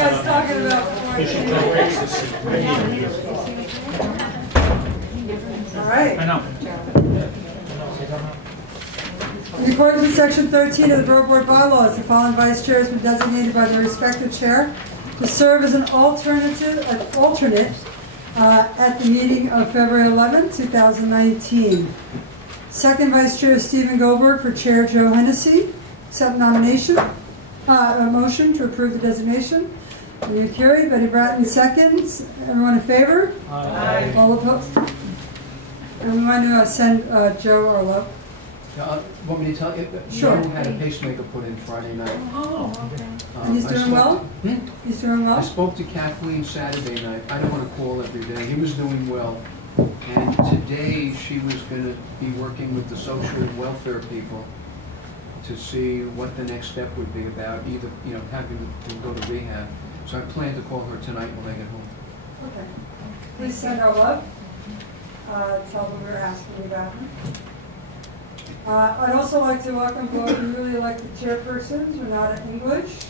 guys talking about? All right. I know. In accordance with Section 13 of the Borough Board bylaws, the following vice chair has been designated by the respective chair to serve as an alternate at the meeting of February 11, 2019. Second vice chair Stephen Goldberg for Chair Joe Hennessy. Accept nomination. A motion to approve the designation. Moved carried. Betty Bratton seconds. Everyone in favor? Aye. All opposed? And we want to send Joe our love. Want me to tell you? Sure. Joe had a pacemaker put in Friday night. Oh, okay. And he's doing well? He's doing well? I spoke to Kathleen Saturday night. I don't want to call every day. He was doing well. And today she was going to be working with the social welfare people to see what the next step would be about either, having to go to rehab. So I plan to call her tonight when I get home. Okay. Please send our love. Tell them we're asking you about him. I'd also like to welcome both newly elected chairpersons, Renata English,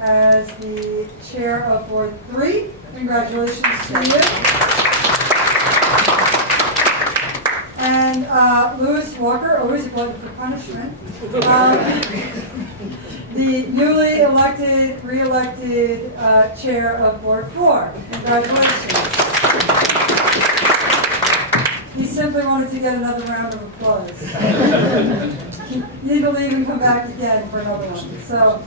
as the chair of Board 3. Congratulations to you. And Louis Walker, always a glutton for punishment. The newly elected, re-elected chair of Board 4. Congratulations. He simply wanted to get another round of applause. Need to leave and come back again for another one. So,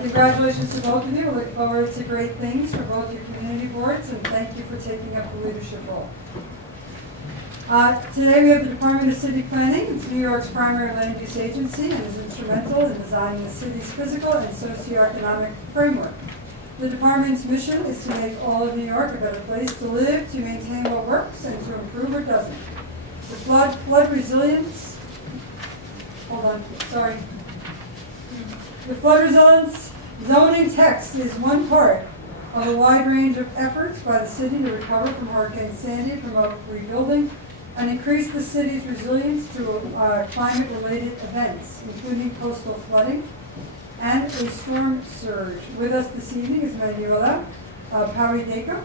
congratulations to both of you. We look forward to great things for both your community boards, and thank you for taking up the leadership role. Today we have the Department of City Planning. It's New York's primary land use agency and is instrumental in designing the city's physical and socioeconomic framework. The department's mission is to make all of New York a better place to live, to maintain what works, and to improve what doesn't. The flood resilience, The flood resilience zoning text is one part of a wide range of efforts by the city to recover from Hurricane Sandy, promote rebuilding, and increase the city's resilience to climate-related events, including coastal flooding and a storm surge. With us this evening is Manuela Pavideko,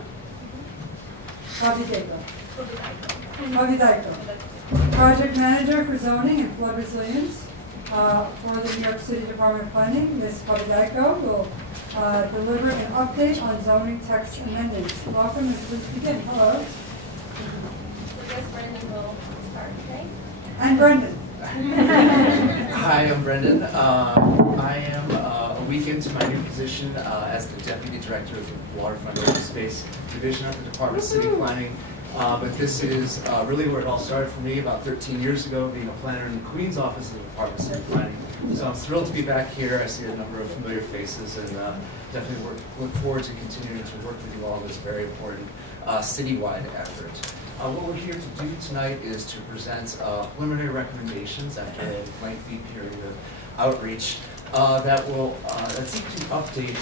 project manager for zoning and flood resilience for the New York City Department of Planning. Ms. Pavideko will deliver an update on zoning text amendments. Welcome, and please begin. Hello. So I guess Brendan will start today. And Brendan. Hi, I'm Brendan. I am a week into my new position as the Deputy Director of the Waterfront Open Space Division at the Department of City Planning. But this is really where it all started for me about 13 years ago, being a planner in the Queen's office of the Department of City Planning. So I'm thrilled to be back here. I see a number of familiar faces, and definitely look forward to continuing to work with you all on this very important citywide effort. What we're here to do tonight is to present preliminary recommendations after a lengthy period of outreach that seek to update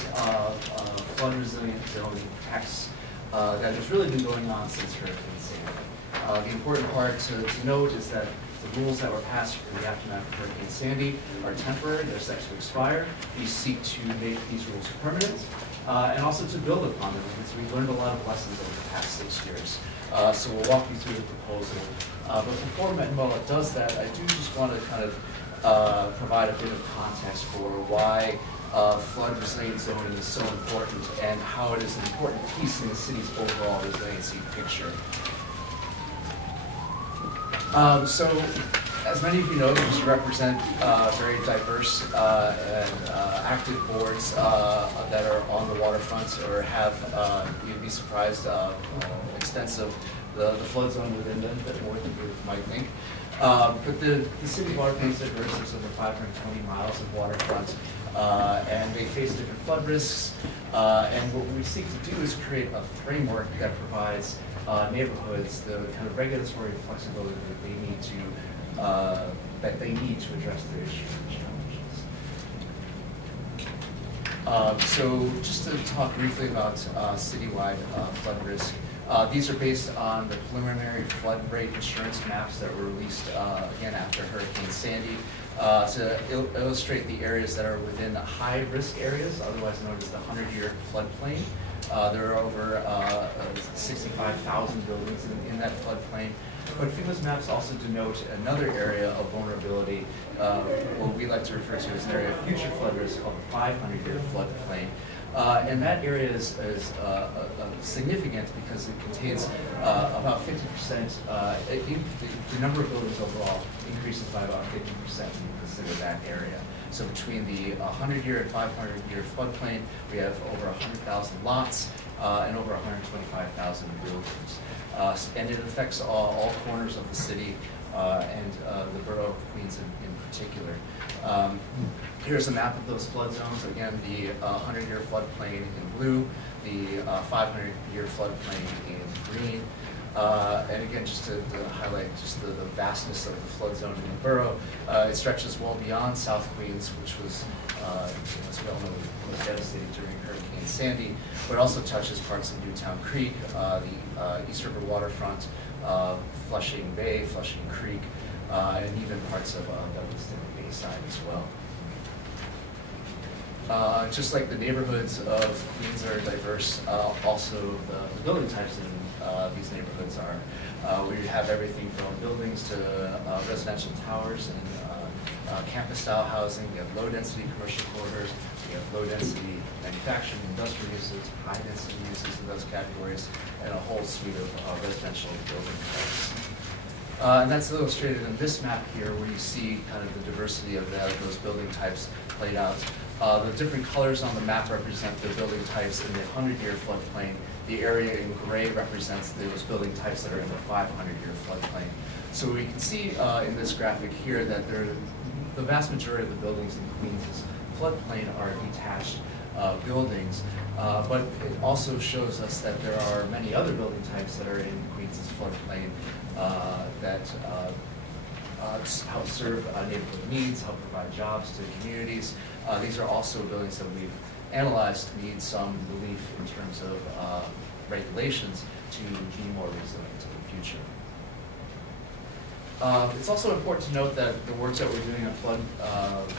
flood resilient zoning text that has really been going on since Hurricane Sandy. The important part to note is that the rules that were passed for the aftermath of Hurricane Sandy are temporary, they're set to expire. We seek to make these rules permanent and also to build upon them, because we've learned a lot of lessons over the past 6 years. So we'll walk you through the proposal. But before Manuela does that, I do just want to kind of provide a bit of context for why flood resilient zoning is so important and how it is an important piece in the city's overall resiliency picture. So, as many of you know, we represent very diverse and active boards that are on the waterfront or have, you'd be surprised, extensive, the flood zone within them, a bit more than you might think. But the city of Waterfront is diverse. There's over 520 miles of waterfront, and they face different flood risks. And what we seek to do is create a framework that provides neighborhoods the kind of regulatory flexibility that they need to address their issues and challenges. So just to talk briefly about citywide flood risk, These are based on the preliminary flood rate insurance maps that were released again after Hurricane Sandy to illustrate the areas that are within high-risk areas, otherwise known as the 100-year floodplain. There are over 65,000 buildings in that floodplain. But FEMA's maps also denote another area of vulnerability, what we like to refer to as an area of future flood risk called the 500-year floodplain. And that area is significant because it contains about 50%, the number of buildings overall increases by about 50% when you consider that area. So between the 100-year and 500-year floodplain, we have over 100,000 lots and over 125,000 buildings. And it affects all corners of the city and the borough of Queens in particular. Here's a map of those flood zones. Again, the 100-year floodplain in blue, the 500-year floodplain in green. And again, just to highlight just the vastness of the flood zone in the borough, it stretches well beyond South Queens, which was, as we all know, was devastated during Hurricane Sandy, but also touches parts of Newtown Creek, the East River waterfront, Flushing Bay, Flushing Creek, and even parts of Douglaston Bayside as well. Just like the neighborhoods of Queens are diverse, also the building types in these neighborhoods are. We have everything from buildings to residential towers and campus-style housing. We have low-density commercial corridors. We have low-density manufacturing, industrial uses, high-density uses in those categories, and a whole suite of residential building types. And that's illustrated in this map here, where you see kind of the diversity of those building types played out. The different colors on the map represent the building types in the 100-year floodplain. The area in gray represents those building types that are in the 500-year floodplain. So we can see in this graphic here that the vast majority of the buildings in Queens' floodplain are detached buildings, but it also shows us that there are many other building types that are in Queens' floodplain that help serve neighborhood needs, help provide jobs to communities. These are also buildings that we've analyzed need some relief in terms of regulations to be more resilient in the future. It's also important to note that the work that we're doing on flood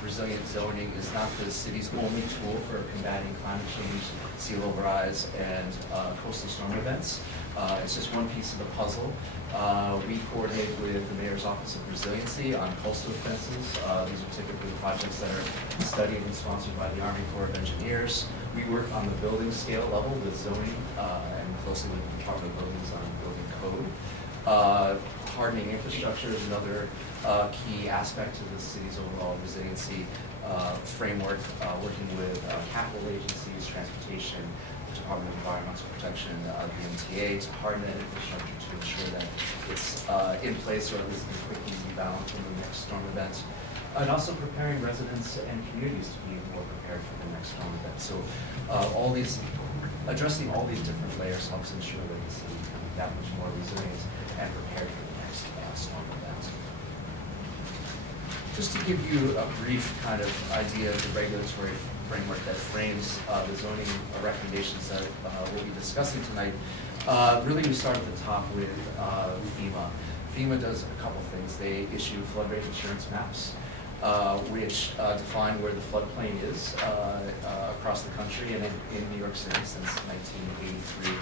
resilient zoning is not the city's only tool for combating climate change, sea level rise, and coastal storm events. It's just one piece of the puzzle. We coordinate with the Mayor's Office of Resiliency on coastal defenses. These are typically the projects that are studied and sponsored by the Army Corps of Engineers. We work on the building scale level with zoning and closely with the Department of Buildings on building code. Hardening infrastructure is another key aspect to the city's overall resiliency framework, working with capital agencies, transportation, Department of Environmental Protection, the MTA, to harden that infrastructure to ensure that it's in place or at least can quickly rebound from the next storm event. And also preparing residents and communities to be more prepared for the next storm event. So addressing all these different layers helps ensure that the city can be that much more resilient and prepared for the next storm event. Just to give you a brief kind of idea of the regulatory framework that frames the zoning recommendations that we'll be discussing tonight, really we start at the top with FEMA. FEMA does a couple things. They issue flood rate insurance maps, which define where the floodplain is across the country and in New York City since 1983.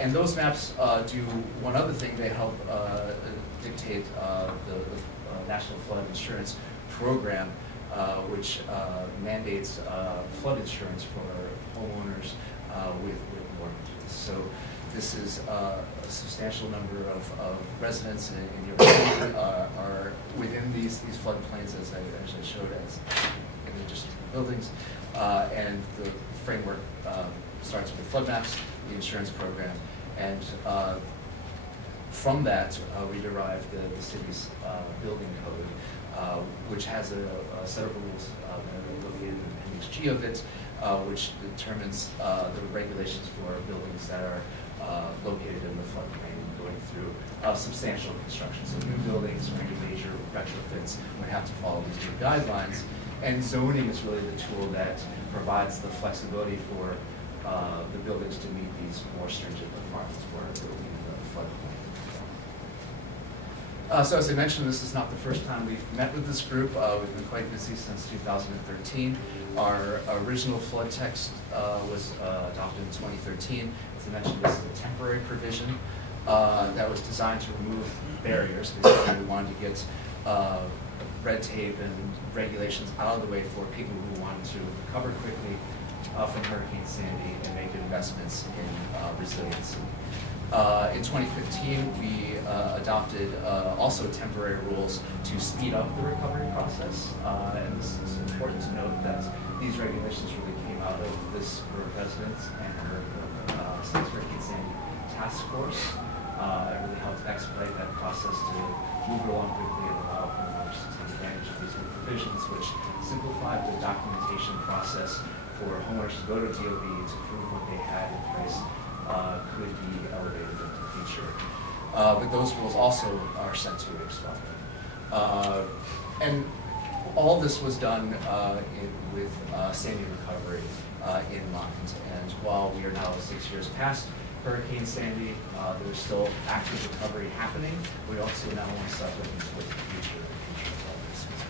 And those maps do one other thing. They help dictate the National Flood Insurance Program, which mandates flood insurance for homeowners with mortgages. So this is a substantial number of residents in New York City are within these floodplains, as I showed, as in just buildings. And the framework starts with flood maps, the insurance program, and from that we derive the city's building code, which has a set of rules that are located in Appendix G of it, which determines the regulations for buildings that are located in the floodplain going through substantial construction. So new buildings or any major retrofits would have to follow these new guidelines. And zoning is really the tool that provides the flexibility for the buildings to meet these more stringent requirements for building in the floodplain. So as I mentioned, this is not the first time we've met with this group. We've been quite busy since 2013. Our original flood text was adopted in 2013. As I mentioned, this is a temporary provision that was designed to remove barriers. Basically, we wanted to get red tape and regulations out of the way for people who wanted to recover quickly from Hurricane Sandy and make investments in resiliency. In 2015, we adopted also temporary rules to speed up the recovery process. And this is important to note that these regulations really came out of this Borough resident and her since Hurricane Sandy task force. It really helped expedite that process to move along quickly and allow homeowners to take advantage of these new provisions, which simplified the documentation process for homeowners to go to DOB to prove what they had in place could be elevated in the future. But those rules also are set to expire. And all this was done with Sandy recovery in mind. And while we are now 6 years past Hurricane Sandy, there's still active recovery happening. We also now want to start looking towards the future of all this as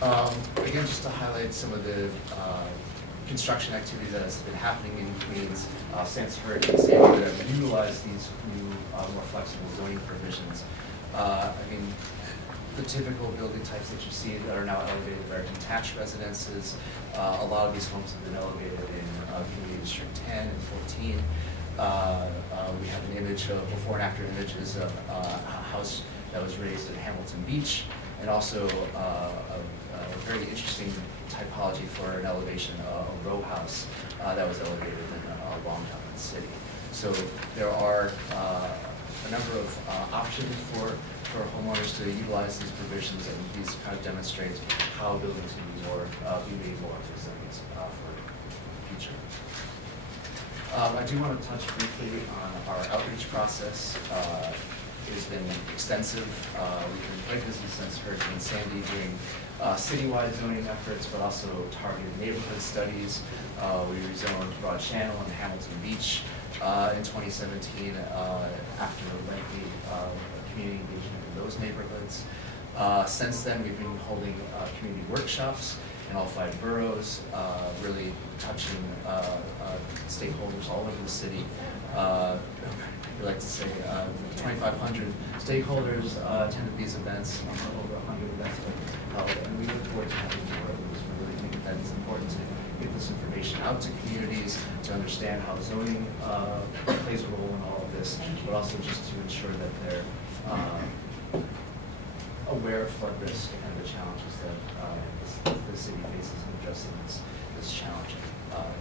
well. Again, just to highlight some of the construction activity that has been happening in Queens since Hurricane Sandy that have utilized these new, more flexible zoning provisions. I mean, the typical building types that you see that are now elevated are detached residences. A lot of these homes have been elevated in Community District 10 and 14. We have an image of before and after images of a house that was raised at Hamilton Beach, and also a very interesting typology for an elevation, a row house that was elevated in Long Island City. So there are a number of options for homeowners to utilize these provisions, and these kind of demonstrate how buildings can be made more resilient for the future. I do want to touch briefly on our outreach process. It has been extensive. We've been quite busy since Hurricane Sandy doing citywide zoning efforts, but also targeted neighborhood studies. We rezoned Broad Channel and Hamilton Beach in 2017 after a lengthy community engagement in those neighborhoods. Since then, we've been holding community workshops in all 5 boroughs, really touching stakeholders all over the city. We like to say 2,500 stakeholders attended these events, over 100 events held, and we look forward to having more of those. We really think that it's important to get this information out to communities to understand how zoning plays a role in all of this, but also just to ensure that they're aware of flood risk and the challenges that the city faces in addressing this challenging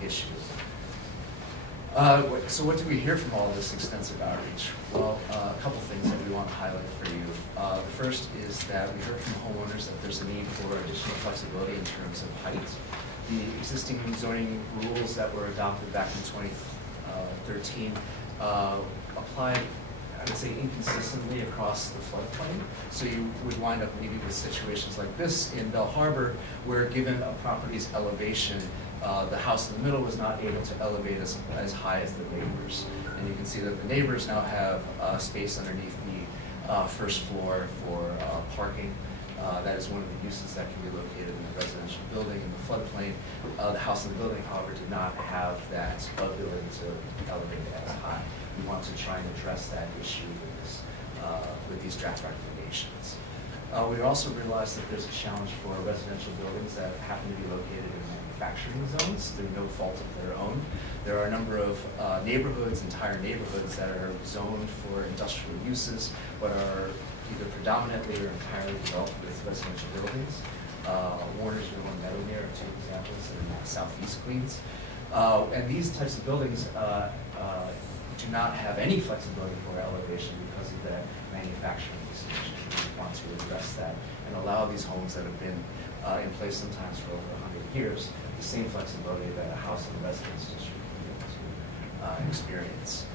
issue. So what do we hear from all this extensive outreach? Well, a couple things that we want to highlight for you. The first is that we heard from homeowners that there's a need for additional flexibility in terms of height. The existing zoning rules that were adopted back in 2013 applied, I would say, inconsistently across the floodplain. So you would wind up maybe with situations like this in Bell Harbor, where given a property's elevation, the house in the middle was not able to elevate as high as the neighbors. And you can see that the neighbors now have space underneath the first floor for parking. That is one of the uses that can be located in the residential building in the floodplain. The house in the building, however, did not have that ability to elevate as high. We want to try and address that issue with these draft recommendations. We also realized that there's a challenge for residential buildings that happen to be located in manufacturing zones through no fault of their own. There are a number of neighborhoods, entire neighborhoods, that are zoned for industrial uses, but are either predominantly or entirely developed with residential buildings. Warnersville and Meadowmere are 2 examples in southeast Queens. And these types of buildings do not have any flexibility for elevation because of that manufacturing usage. We want to address that and allow these homes that have been in place sometimes for over 100 years the same flexibility that a house in the residence district can be able to experience.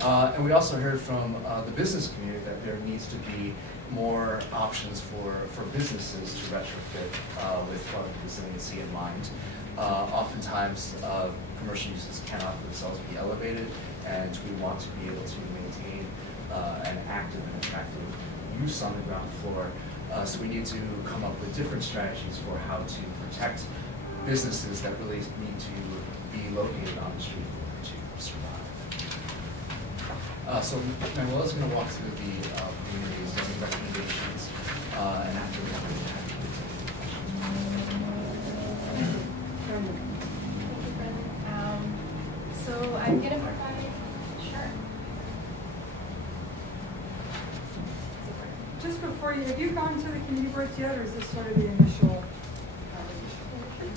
And we also heard from the business community that there needs to be more options for businesses to retrofit with flood resiliency in mind. Oftentimes, commercial uses cannot themselves be elevated, and we want to be able to maintain an active and attractive use on the ground floor. So we need to come up with different strategies for how to protect businesses that really need to be located on the street to survive. So Manuela's going to walk through the community zoning recommendations, and after that, we're going to have Thank you, Brendan. So I'm going to provide, sure. Just before you, have you gone to the community breaks yet, or is this sort of the initial?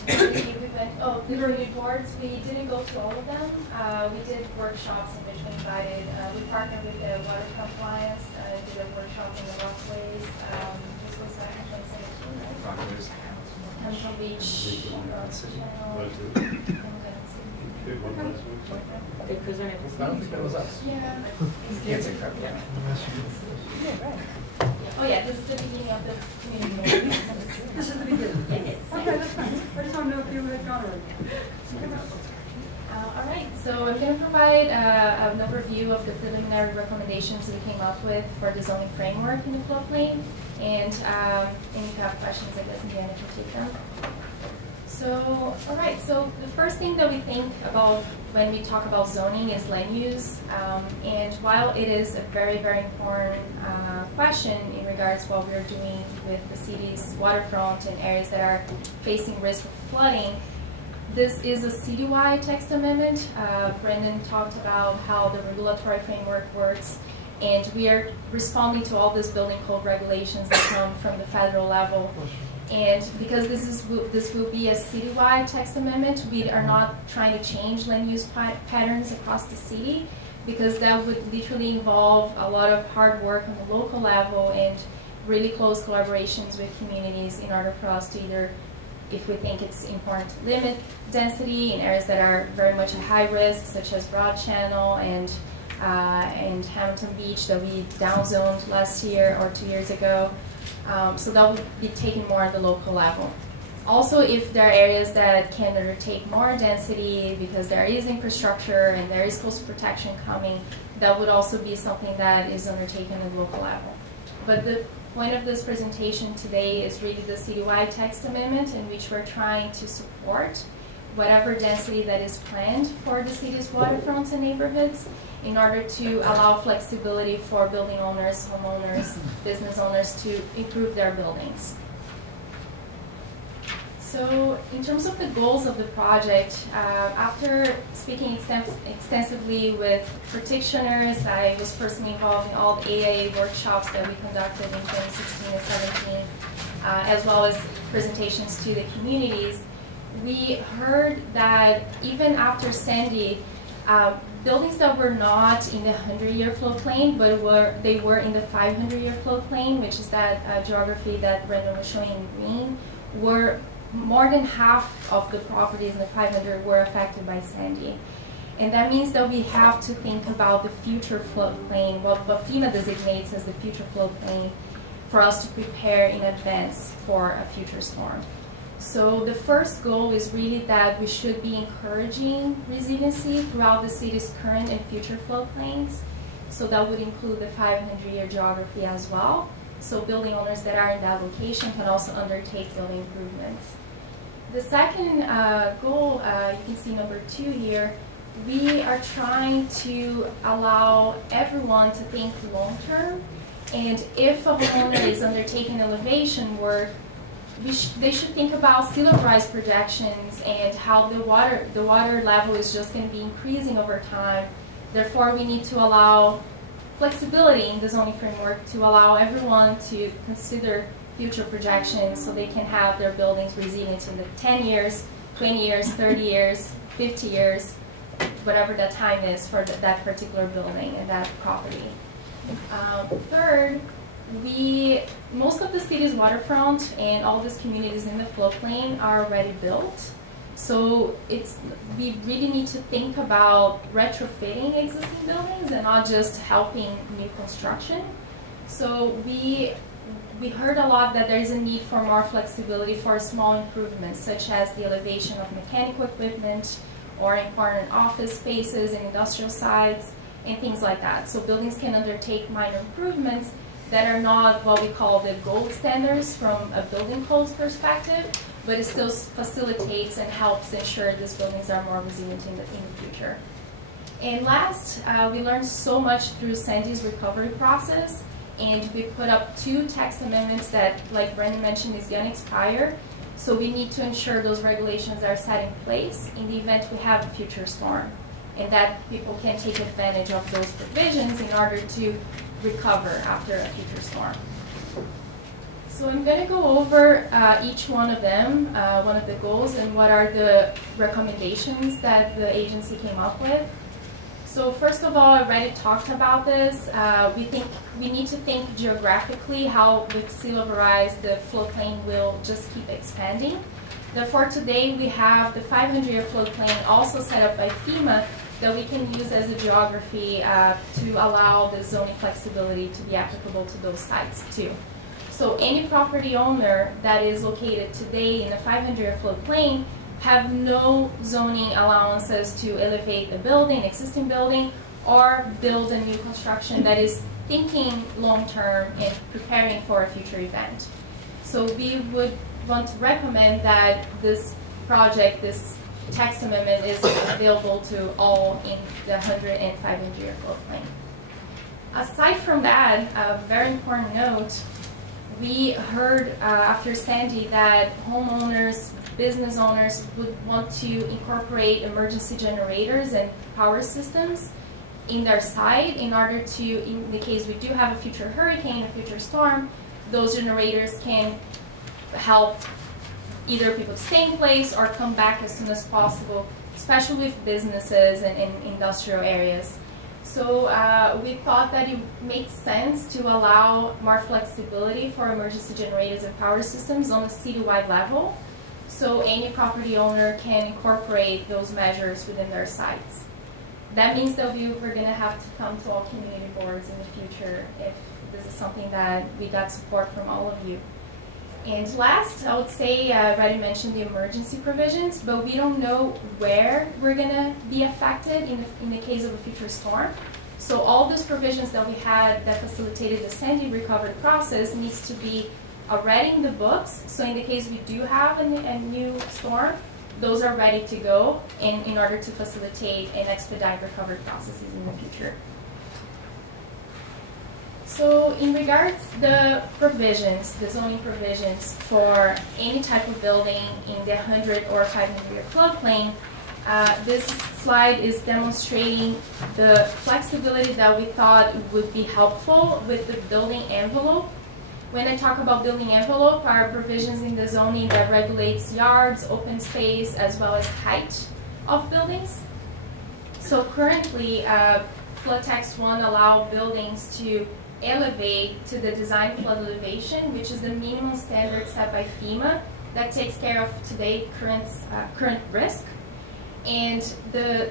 The community boards, we didn't go to all of them. We did workshops in which we invited, we partnered with the Waterfront Alliance, did a workshop in the walkways. This was back in 2017, right? Rockways, Hampton Beach, I don't think that was us. Yeah. You can't take credit. Oh yeah, this is the beginning of the community board. This is the beginning? Yes. Okay, that's fine. I just want to know if you had gone already. All right, so I'm going to provide an overview of the preliminary recommendations we came up with for the zoning framework in the floodplain, and if you have questions, I guess Indiana can take them. So, all right, so the first thing that we think about when we talk about zoning is land use, and while it is a very, very important question in regards to what we're doing with the city's waterfront and areas that are facing risk of flooding, this is a citywide text amendment. Brendan talked about how the regulatory framework works, and we are responding to all these building code regulations that come from the federal level. And because this will be a citywide text amendment, we are not trying to change land use patterns across the city, because that would literally involve a lot of hard work on the local level and really close collaborations with communities in order for us to either, if we think it's important to limit density in areas that are very much a high risk, such as Broad Channel and Hamilton Beach that we downzoned last year or 2 years ago. So that would be taken more at the local level. Also, if there are areas that can undertake more density because there is infrastructure and there is coastal protection coming, that would also be something that is undertaken at the local level. But the point of this presentation today is really the citywide text amendment, in which we're trying to support whatever density that is planned for the city's waterfronts and neighborhoods, in order to allow flexibility for building owners, homeowners, business owners to improve their buildings. So in terms of the goals of the project, after speaking extensively with practitioners, I was personally involved in all the AIA workshops that we conducted in 2016 and 17, as well as presentations to the communities. We heard that even after Sandy, buildings that were not in the 100-year floodplain, but they were in the 500-year floodplain, which is that geography that Brendan was showing in green, were more than half of the properties in the 500 were affected by Sandy. And that means that we have to think about the future floodplain, what FEMA designates as the future floodplain, for us to prepare in advance for a future storm. So the first goal is really that we should be encouraging resiliency throughout the city's current and future floodplains. So that would include the 500-year geography as well. So building owners that are in that location can also undertake building improvements. The second goal, you can see number 2 here, we are trying to allow everyone to think long-term. And if a homeowner is undertaking elevation work, they should think about sea level rise projections and how the water level is just going to be increasing over time. Therefore, we need to allow flexibility in the zoning framework to allow everyone to consider future projections so they can have their buildings resilient in the 10 years, 20 years, 30 years, 50 years, whatever that time is for that particular building and that property. Third, most of the city's waterfront and all these communities in the floodplain are already built. So we really need to think about retrofitting existing buildings and not just helping new construction. So we we heard a lot that there is a need for more flexibility for small improvements, such as the elevation of mechanical equipment or important office spaces and industrial sites and things like that. So buildings can undertake minor improvements that are not what we call the gold standards from a building codes perspective, but it still facilitates and helps ensure these buildings are more resilient in the future. And last, we learned so much through Sandy's recovery process, and we put up 2 text amendments that, like Brendan mentioned, is going to expire. So we need to ensure those regulations are set in place in the event we have a future storm, and that people can take advantage of those provisions in order to recover after a future storm. So I'm going to go over each one of them, one of the goals, and what are the recommendations that the agency came up with. So first of all, I already talked about this. We need to think geographically how with sea level rise the floodplain will just keep expanding. Therefore, today we have the 500-year floodplain also set up by FEMA that we can use as a geography to allow the zoning flexibility to be applicable to those sites too. So any property owner that is located today in a 500-year floodplain have no zoning allowances to elevate the building, existing building, or build a new construction that is thinking long-term and preparing for a future event. So we would want to recommend that this project, this text amendment, is available to all in the 100 and 500-year floodplain. Aside from that, a very important note, we heard after Sandy that homeowners, business owners would want to incorporate emergency generators and power systems in their site in order to, in the case we do have a future hurricane, a future storm, those generators can help either people stay in place or come back as soon as possible, especially with businesses and in industrial areas. So we thought that it makes sense to allow more flexibility for emergency generators and power systems on a citywide level, so any property owner can incorporate those measures within their sites. That means that we're going to have to come to all community boards in the future if this is something that we got support from all of you. And last, I would say, I already mentioned the emergency provisions, but we don't know where we're going to be affected in the case of a future storm. So all those provisions that we had that facilitated the Sandy recovery process needs to be already in the books. So in the case we do have a new storm, those are ready to go in order to facilitate and expedite recovery processes in the future. So in regards to the provisions, the zoning provisions for any type of building in the 100 or 500-year floodplain, this slide is demonstrating the flexibility that we thought would be helpful with the building envelope. When I talk about building envelope, are provisions in the zoning that regulates yards, open space, as well as height of buildings. So currently, Flood Text 1 allows buildings to elevate to the design flood elevation, which is the minimum standard set by FEMA that takes care of today current risk. And the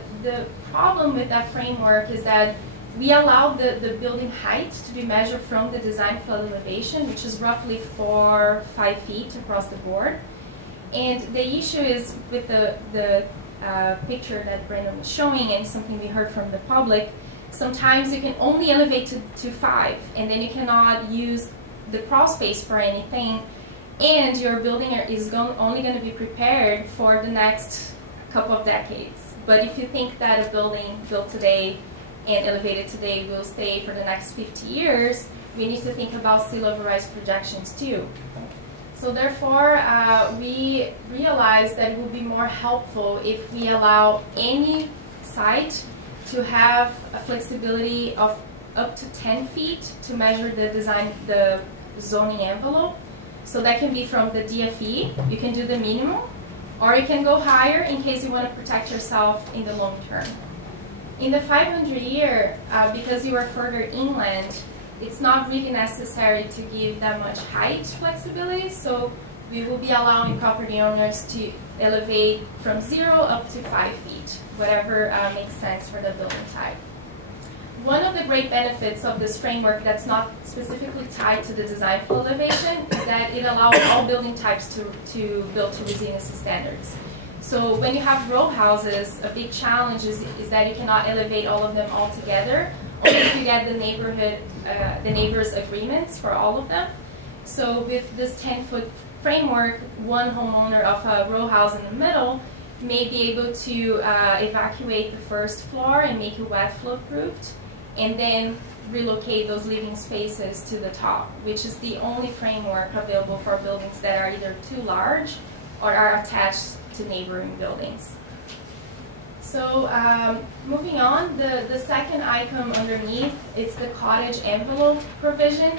problem with that framework is that we allow the building height to be measured from the design flood elevation, which is roughly 4 or 5 feet across the board. And the issue is with the picture that Brendan was showing, and something we heard from the public, sometimes you can only elevate to 5, and then you cannot use the crawl space for anything, and your building is only going to be prepared for the next couple of decades. But if you think that a building built today and elevated today will stay for the next 50 years, we need to think about sea level rise projections too. So therefore, we realized that it would be more helpful if we allow any site to have a flexibility of up to 10 feet to measure the zoning envelope. So that can be from the DFE, you can do the minimum, or you can go higher in case you want to protect yourself in the long term. In the 500-year, because you are further inland, it's not really necessary to give that much height flexibility, so we will be allowing property owners to elevate from 0 up to 5 feet, whatever makes sense for the building type. one of the great benefits of this framework that's not specifically tied to the design for elevation is that it allows all building types to build to resiliency standards. So when you have row houses, a big challenge is that you cannot elevate all of them all together, only if you get the neighbors' agreements for all of them. So with this 10-foot framework, one homeowner of a row house in the middle may be able to evacuate the first floor and make it wet flow proofed, and then relocate those living spaces to the top, which is the only framework available for buildings that are either too large or are attached to neighboring buildings. So moving on, the second icon underneath, it's the cottage envelope provision.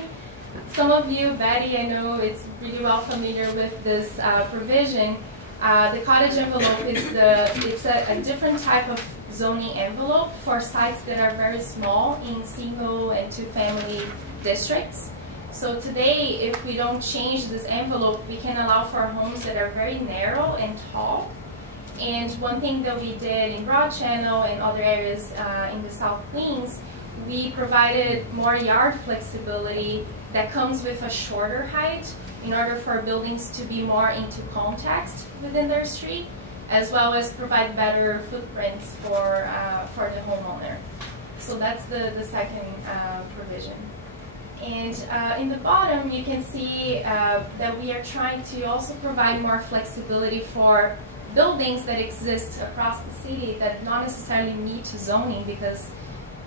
Some of you, Betty, I know it's really well familiar with this provision. The cottage envelope is a different type of zoning envelope for sites that are very small in single and two-family districts. So today, if we don't change this envelope, we can allow for homes that are very narrow and tall. And one thing that we did in Broad Channel and other areas in the South Queens, we provided more yard flexibility that comes with a shorter height in order for buildings to be more into context within their street, as well as provide better footprints for the homeowner. So that's the second provision. And in the bottom, you can see that we are trying to also provide more flexibility for buildings that exist across the city that not necessarily meet zoning, because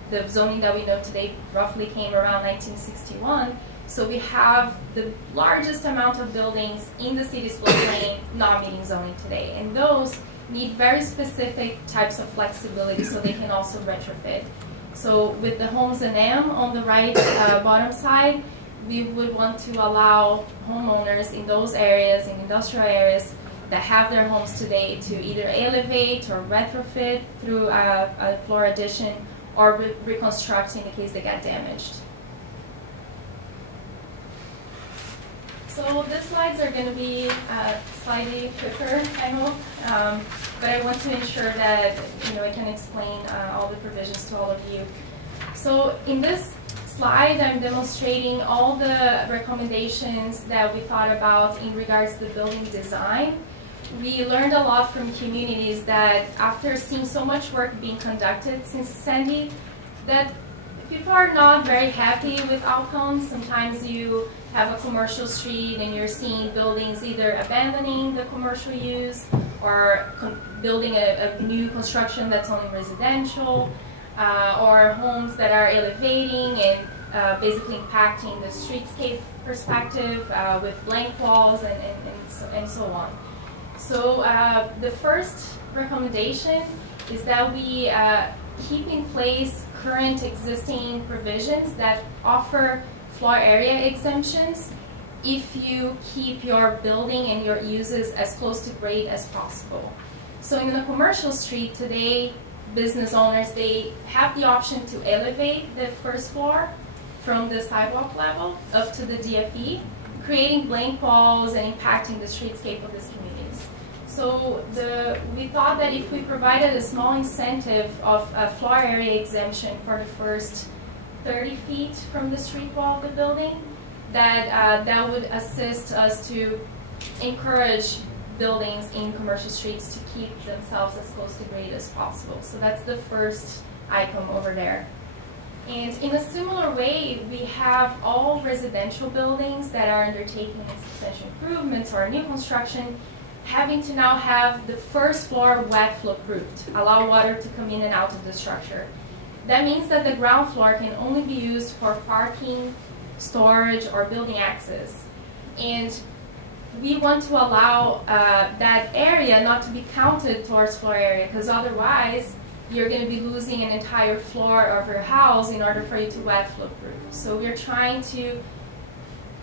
the zoning that we know today roughly came around 1961. So we have the largest amount of buildings in the city's floodplain not meeting zoning today. And those need very specific types of flexibility so they can also retrofit. So with the Homes and M on the right bottom side, we would want to allow homeowners in those areas, in industrial areas, that have their homes today to either elevate or retrofit through a floor addition or reconstruct in the case they get damaged. So these slides are going to be slightly quicker, I hope, but I want to ensure that I can explain all the provisions to all of you. So in this slide, I'm demonstrating all the recommendations that we thought about in regards to the building design. We learned a lot from communities that after seeing so much work being conducted since Sandy, that people are not very happy with outcomes. Sometimes you have a commercial street and you're seeing buildings either abandoning the commercial use or building a new construction that's only residential, or homes that are elevating and basically impacting the streetscape perspective with blank walls and so on. So the first recommendation is that we keep in place current existing provisions that offer floor area exemptions if you keep your building and your uses as close to grade as possible. So in a commercial street today, business owners, they have the option to elevate the first floor from the sidewalk level up to the DFE, creating blank walls and impacting the streetscape of these communities. So we thought that if we provided a small incentive of a floor area exemption for the first 30 feet from the street wall of the building, that would assist us to encourage buildings in commercial streets to keep themselves as close to grade as possible. So that's the first icon over there. And in a similar way, we have all residential buildings that are undertaking substantial improvements or new construction having to now have the first floor wet flow proofed, allow water to come in and out of the structure. That means that the ground floor can only be used for parking, storage, or building access. And we want to allow that area not to be counted towards floor area, because otherwise you're going to be losing an entire floor of your house in order for you to wet flow proof. So we're trying to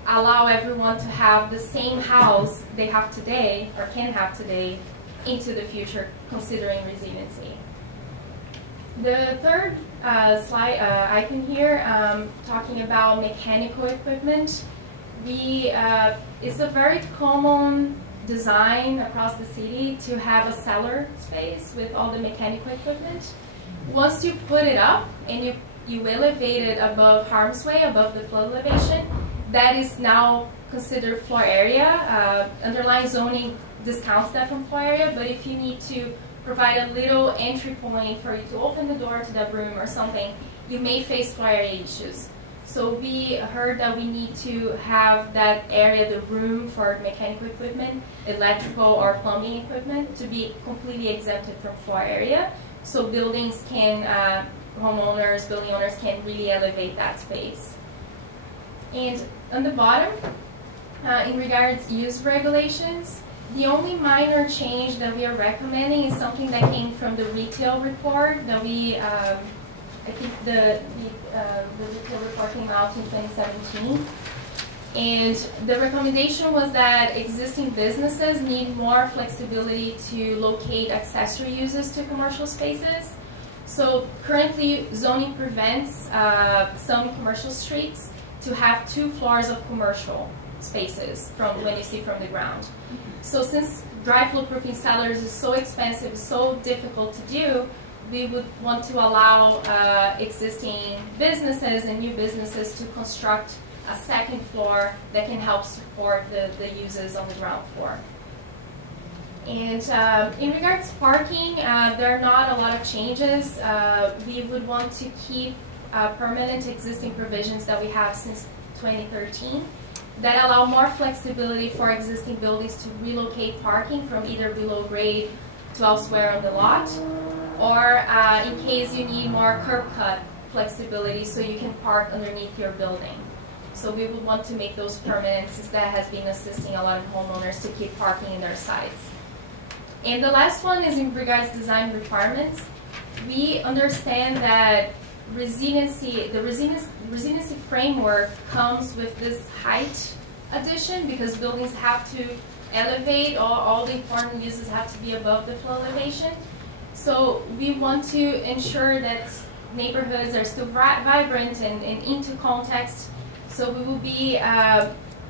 allow everyone to have the same house they have today, or can have today, into the future, considering resiliency. The third slide icon here, talking about mechanical equipment. It's a very common design across the city to have a cellar space with all the mechanical equipment. Once you put it up and you elevate it above harm's way, above the flood elevation, that is now considered floor area. Underlying zoning discounts that from floor area, but if you need to provide a little entry point for you to open the door to that room or something, you may face floor area issues. So we heard that we need to have that area, the room for mechanical equipment, electrical or plumbing equipment, to be completely exempted from floor area. So buildings can, homeowners, building owners can really elevate that space. And on the bottom, in regards to use regulations, the only minor change that we are recommending is something that came from the retail report that we, I think the retail report came out in 2017. And the recommendation was that existing businesses need more flexibility to locate accessory uses to commercial spaces. So currently zoning prevents some commercial streets to have 2 floors of commercial spaces from when you see from the ground. So since dry flow proofing cellars is so expensive, so difficult to do, we would want to allow existing businesses and new businesses to construct a second floor that can help support the uses on the ground floor. And in regards to parking, there are not a lot of changes. We would want to keep permanent existing provisions that we have since 2013 that allow more flexibility for existing buildings to relocate parking from either below grade to elsewhere on the lot, or in case you need more curb cut flexibility so you can park underneath your building. So we would want to make those permanent, since that has been assisting a lot of homeowners to keep parking in their sites. And the last one is in regards to design requirements. We understand that the resiliency framework comes with this height addition because buildings have to elevate, all the important uses have to be above the flow elevation. So we want to ensure that neighborhoods are still vibrant and into context. So we will be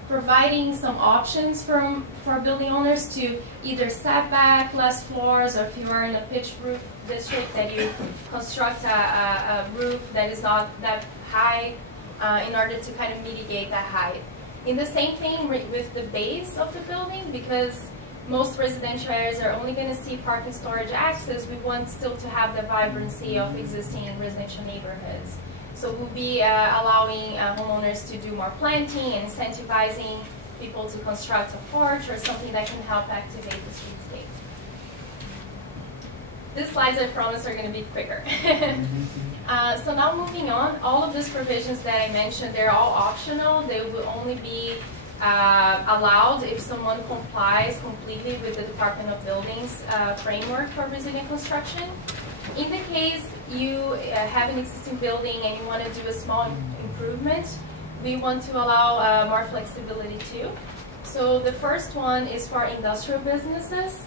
providing some options for building owners to either set back less floors, or if you are in a pitched roof district, that you construct a roof that is not that high in order to kind of mitigate that height. In the same thing with the base of the building, because most residential areas are only going to see parking storage access, we want still to have the vibrancy of existing residential neighborhoods. So we'll be allowing homeowners to do more planting and incentivizing people to construct a porch or something that can help activate the streetscape. These slides, I promise, are going to be quicker. So now moving on, all of these provisions that I mentioned, they're all optional. They will only be allowed if someone complies completely with the Department of Buildings framework for resilient construction. In the case you have an existing building and you want to do a small improvement, we want to allow more flexibility too. So the first one is for industrial businesses.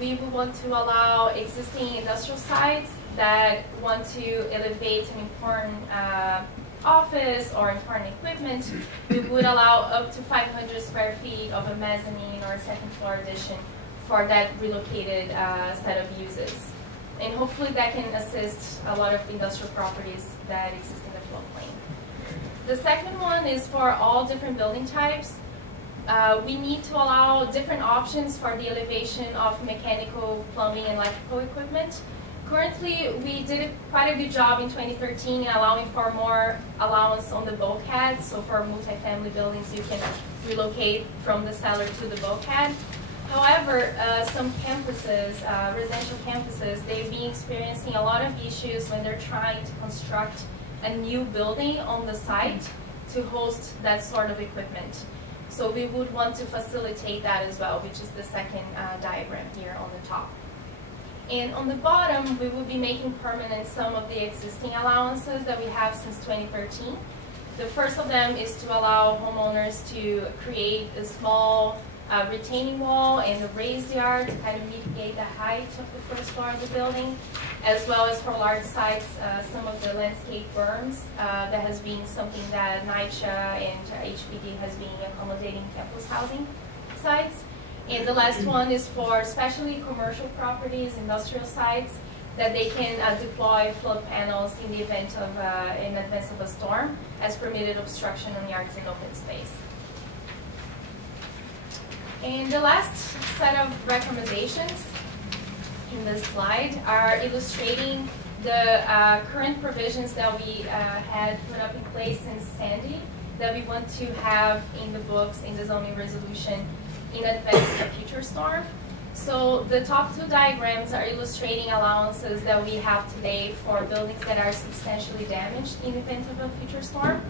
We would want to allow existing industrial sites that want to elevate an important office or important equipment. We would allow up to 500 square feet of a mezzanine or a second floor addition for that relocated set of uses. And hopefully that can assist a lot of industrial properties that exist in the floodplain. The second one is for all different building types. We need to allow different options for the elevation of mechanical, plumbing, and electrical equipment. Currently, we did quite a good job in 2013 in allowing for more allowance on the bulkhead. So for multifamily buildings, you can relocate from the cellar to the bulkhead. However, some campuses, residential campuses, they've been experiencing a lot of issues when they're trying to construct a new building on the site to host that sort of equipment. So we would want to facilitate that as well, which is the second diagram here on the top. And on the bottom, we will be making permanent some of the existing allowances that we have since 2013. The first of them is to allow homeowners to create a small retaining wall and a raised yard to kind of mitigate the height of the first floor of the building, as well as for large sites, some of the landscape berms. That has been something that NYCHA and HPD has been accommodating campus housing sites. And the last one is for especially commercial properties, industrial sites. that they can deploy flood panels in the event of in advance of a storm as permitted obstruction on yards and open space. And the last set of recommendations in this slide are illustrating the current provisions that we had put up in place since Sandy that we want to have in the books in the zoning resolution in advance of a future storm. So the top two diagrams are illustrating allowances that we have today for buildings that are substantially damaged in the event of a future storm.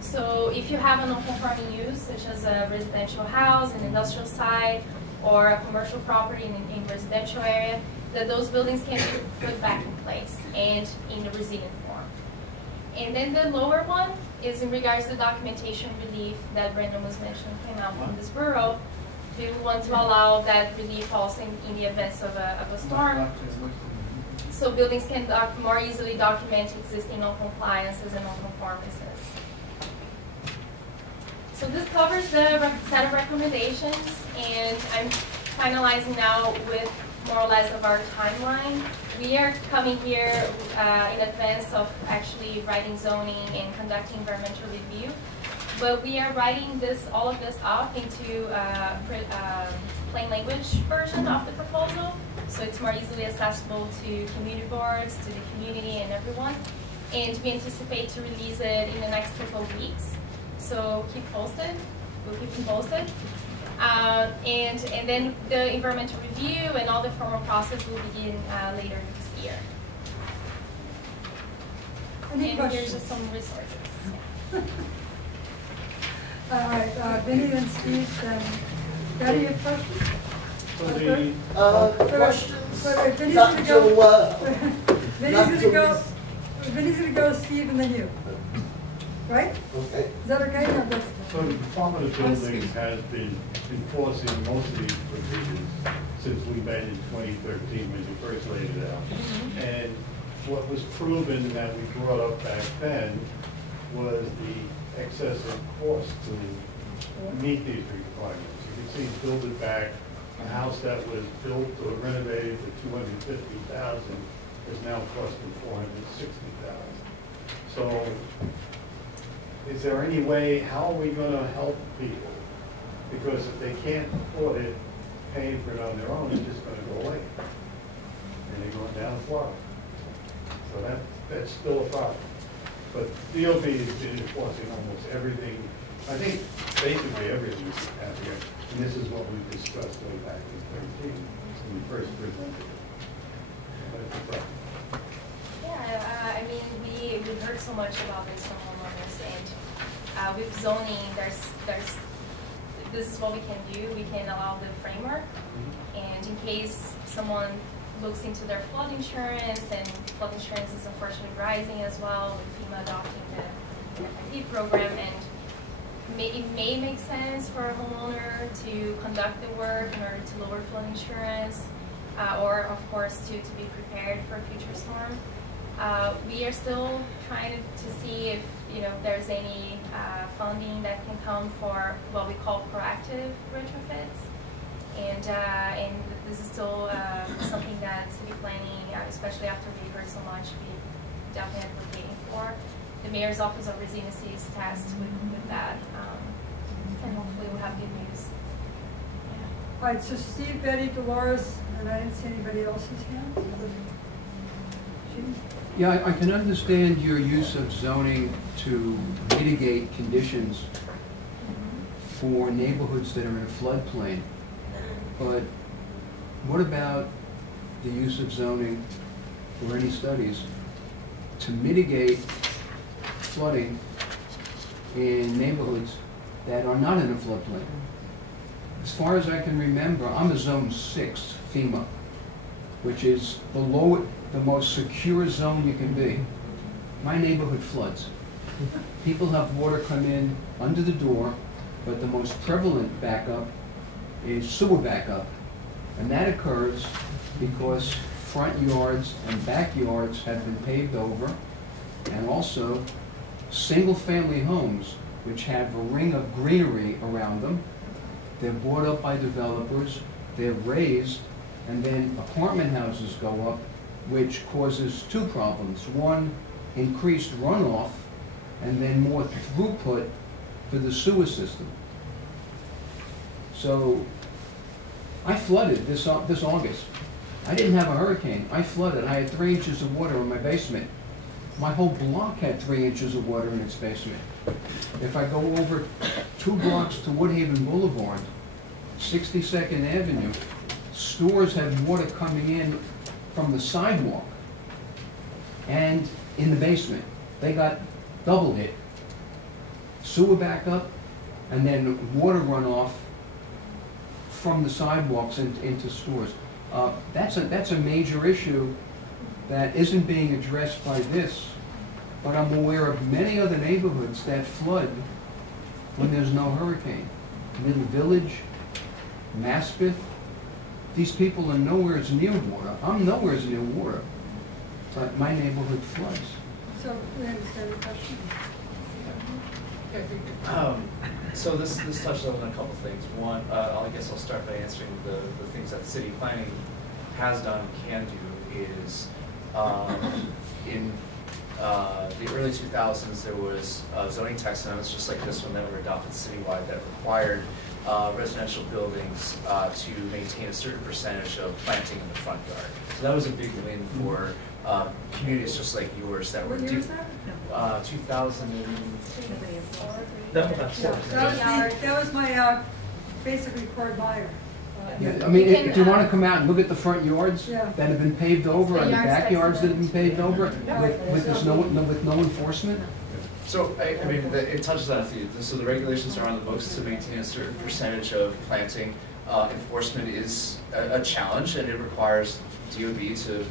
So if you have a non-conforming use, such as a residential house, an industrial site, or a commercial property in residential area, that those buildings can be put back in place and in the resilient form. And then the lower one is in regards to documentation relief that Brandon was mentioning came out from this borough. We want to allow that relief also in the events of a storm. So buildings can more easily document existing non-compliances and non-conformances. So this covers the set of recommendations, and I'm finalizing now with more or less of our timeline. We are coming here in advance of actually writing zoning and conducting environmental review. But we are writing all of this up into plain language version of the proposal, so it's more easily accessible to community boards, to the community, and everyone. And we anticipate to release it in the next couple of weeks. So keep posted. We'll keep you posted. And then the environmental review and all the formal process will begin later this year. And here's just some resources. All right, Vinny and Steve, and Betty, you have questions? Questions? Vinny's Not gonna till, go. Vinny's gonna go, Steve, and then you. Right? Okay. Is that okay? No, that's, So the Department of Buildings has been enforcing most of these provisions since we met in 2013 when you first laid it out. And what was proven that we brought up back then was the excessive cost to meet these requirements. You can see Build It Back, a house that was built or renovated for $250,000 is now costing $460,000. So is there any way, how are we going to help people? Because if they can't afford it, paying for it on their own is just going to go away. And they're going down to Florida. So that's still a problem. But DOB has been enforcing almost everything, I think basically everything we have here. And this is what we discussed way back in 13 when we first presented it. But it's a problem. Yeah, I mean, we heard so much about this from homeowners, and with zoning, this is what we can do. We can allow the framework, and in case someone looks into their flood insurance, and flood insurance is unfortunately rising as well with FEMA adopting the FIP program, and it may make sense for a homeowner to conduct the work in order to lower flood insurance, or of course to be prepared for a future storm. We are still trying to see if there's any funding that can come for what we call proactive retrofits, and this is still something that city planning, especially after we heard so much, we definitely advocating for. The mayor's office of resiliency is tasked with that, and hopefully we'll have good news. Yeah. all right, so Steve, Betty, Dolores, and I didn't see anybody else's hands. Yeah, I can understand your use of zoning to mitigate conditions for neighborhoods that are in a floodplain. But what about the use of zoning, or any studies, to mitigate flooding in neighborhoods that are not in a floodplain? As far as I can remember, I'm a zone 6 FEMA, which is below the most secure zone you can be. My neighborhood floods. People have water come in under the door, but the most prevalent backup is sewer backup. And that occurs because front yards and backyards have been paved over, and also single-family homes, which have a ring of greenery around them. They're bought up by developers, they're raised, and then apartment houses go up which causes two problems. One, increased runoff, and then more throughput for the sewer system. So I flooded this August. I didn't have a hurricane. I flooded. I had 3 inches of water in my basement. My whole block had 3 inches of water in its basement. If I go over 2 blocks to Woodhaven Boulevard, 62nd Avenue, stores had water coming in from the sidewalk and in the basement. They got double hit. Sewer backup, and then water runoff from the sidewalks into stores. That's a major issue that isn't being addressed by this, but I'm aware of many other neighborhoods that flood when there's no hurricane. Middle Village, Maspeth, these people are nowhere near water. I'm nowhere near water, but my neighborhood floods. So we understand the question. So this touched on a couple things. One, I guess I'll start by answering the things that city planning has done and can do is in the early 2000s there was zoning text amendments just like this one that were adopted citywide that required residential buildings to maintain a certain percentage of planting in the front yard. So that was a big win for communities just like yours that were. What year is that? 2000. That was my basically required buyer. Yeah, I mean, if you want to come out and look at the front yards Yeah. that have been paved over, and the yard backyards that have been paved over, Yeah. with no enforcement. So, I mean, it touches on a few. So the regulations are on the books to maintain a certain percentage of planting. Enforcement is a challenge, and it requires DOB to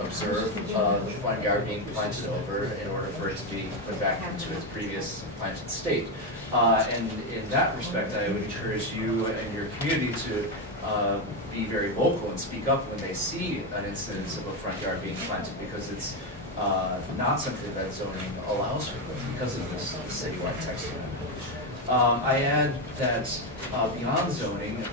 observe the front yard being planted over in order for it to be put back into its previous planted state. And in that respect, I would encourage you and your community to be very vocal and speak up when they see an instance of a front yard being planted, because it's not something that zoning allows for because of this citywide text amendment. I add that beyond zoning,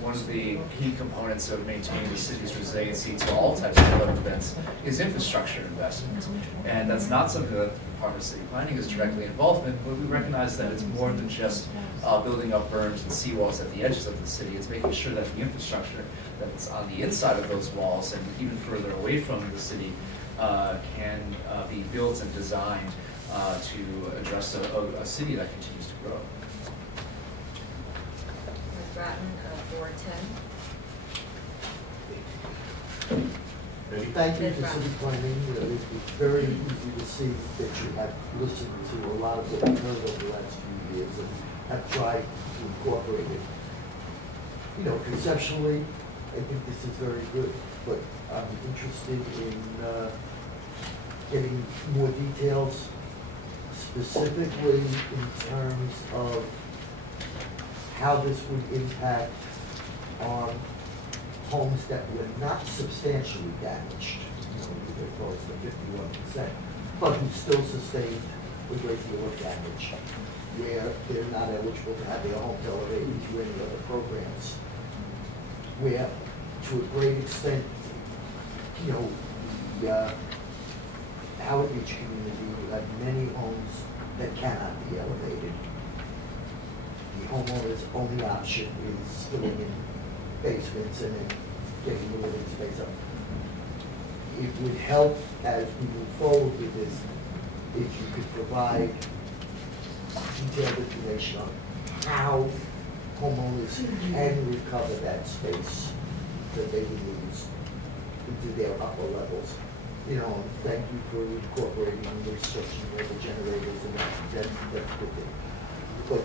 one of the key components of maintaining the city's resiliency to all types of weather events is infrastructure investment. And that's not something that the Department of City Planning is directly involved in, but we recognize that it's more than just building up berms and seawalls at the edges of the city. It's making sure that the infrastructure that's on the inside of those walls and even further away from the city can be built and designed to address a city that continues to grow. Ms. Bratton, Board 10. Thank you for city planning. It's very easy to see that you have listened to a lot of what we've heard over the last few years and have tried to incorporate it. You know, conceptually, I think this is very good, but I'm interested in getting more details, specifically in terms of how this would impact on homes that were not substantially damaged, you know, they're close to 51%, but who still sustained a great deal of damage, where they're not eligible to have their homes elevated through any other programs, where to a great extent, you know, the Howard Beach community will have many homes that cannot be elevated. The homeowner's only option is filling in basements and then getting the living space up. It would help as we move forward with this if you could provide detailed information on how homeowners can recover that space that they would lose into their upper levels. You know, thank you for incorporating the restriction of the generators, and that's good thing. But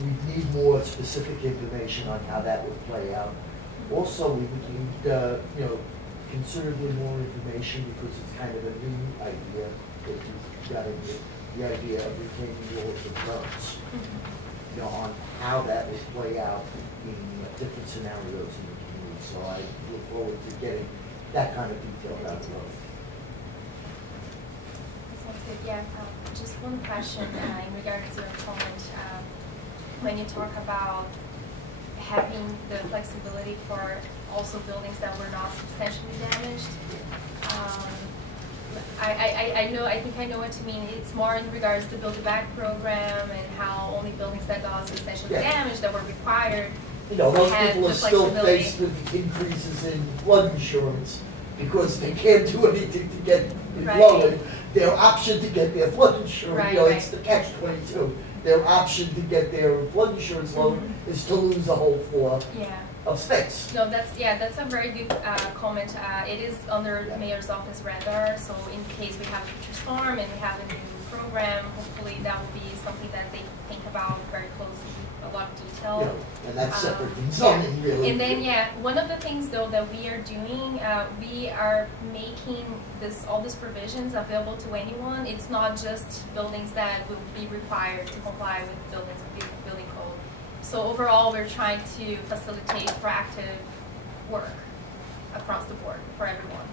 we need more specific information on how that would play out. Also, we would need, you know, considerably more information, because it's kind of a new idea that you've got in the idea of retaining walls and berms. You know, on how that would play out in different scenarios in the community. So I look forward to getting that kind of detail down the road. Sounds good. Yeah, just one question in regards to your comment. When you talk about having the flexibility for also buildings that were not substantially damaged. I think I know what you mean. It's more in regards to Build It Back program and how only buildings that got substantially damaged that were required. You know, most had people the are still flexibility. faced with increases in flood insurance because they can't do anything to get it Right. lowered. Their option to get their flood insurance, you know, Right, it's the catch-22. Their option to get their flood insurance lowered is to lose a whole floor Yeah. of space. No, that's a very good comment. It is under the mayor's office radar, so in case we have a future storm and we have a new program, hopefully that will be something that they think about very closely, a lot of detail. You know, and that's separate from Yeah. zoning, really. And then, one of the things though that we are doing, we are making all these provisions available to anyone. It's not just buildings that will be required to comply with building code. So overall, we're trying to facilitate proactive work across the board for everyone.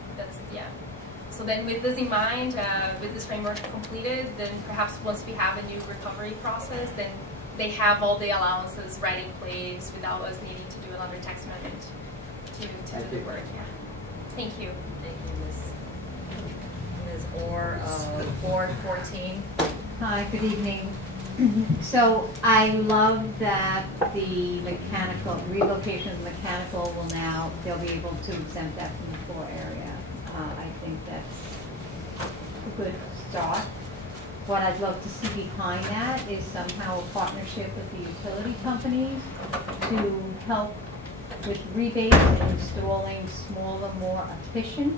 So then with this in mind, with this framework completed, then perhaps once we have a new recovery process, then they have all the allowances right in place without us needing to do another tax amendment to do the work. Yeah. Thank you. Thank you, Ms. Orr, Board 14. Hi, good evening. So I love that the relocation of mechanical will now, they'll be able to exempt that from the floor area. I think that's a good start. What I'd love to see behind that is somehow a partnership with the utility companies to help with rebates and installing smaller, more efficient.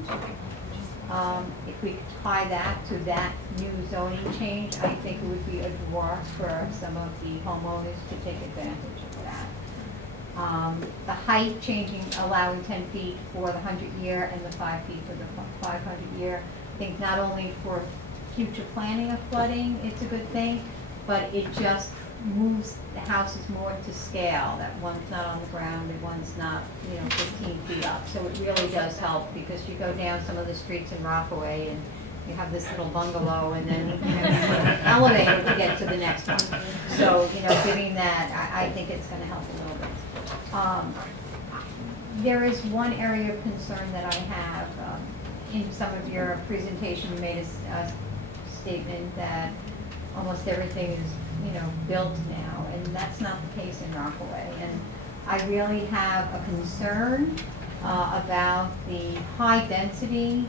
If we could tie that to that new zoning change, I think it would be a draw for some of the homeowners to take advantage of that. The height changing, allowing 10 feet for the 100-year and the 5 feet for the 500-year. I think not only for future planning of flooding, it's a good thing, but it just moves the houses more to scale, that one's not on the ground and one's not, 15 feet up. So it really does help, because you go down some of the streets in Rockaway and you have this little bungalow and then you put an elevator to get to the next one. So, giving that, I think it's going to help a little bit. There is one area of concern that I have. In some of your presentation, you made a statement that almost everything is built now, and that's not the case in Rockaway. And I really have a concern about the high-density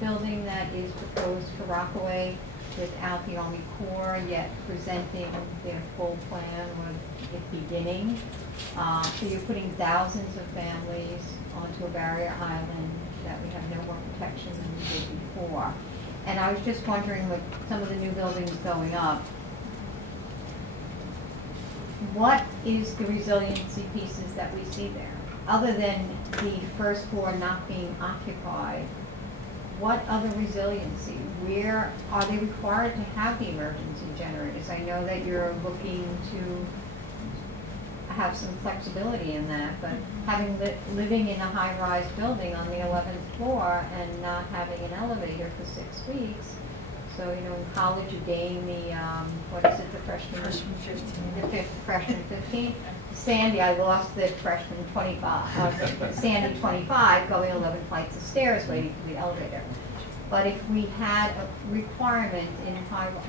building that is proposed for Rockaway without the Army Corps yet presenting their full plan with it beginning. So you're putting thousands of families onto a barrier island that we have no more protection than we did before. And I was just wondering, with some of the new buildings going up, what is the resiliency pieces that we see there? Other than the first floor not being occupied, what other resiliency? Where are they required to have the emergency generators? I know that you're looking to have some flexibility in that, but living in a high-rise building on the 11th floor and not having an elevator for 6 weeks. So, in college you gain the, what is it, the freshman 15. The freshman 15. Sandy, I lost the freshman 25. Sandy 25 going 11 flights of stairs waiting for the elevator. But if we had a requirement in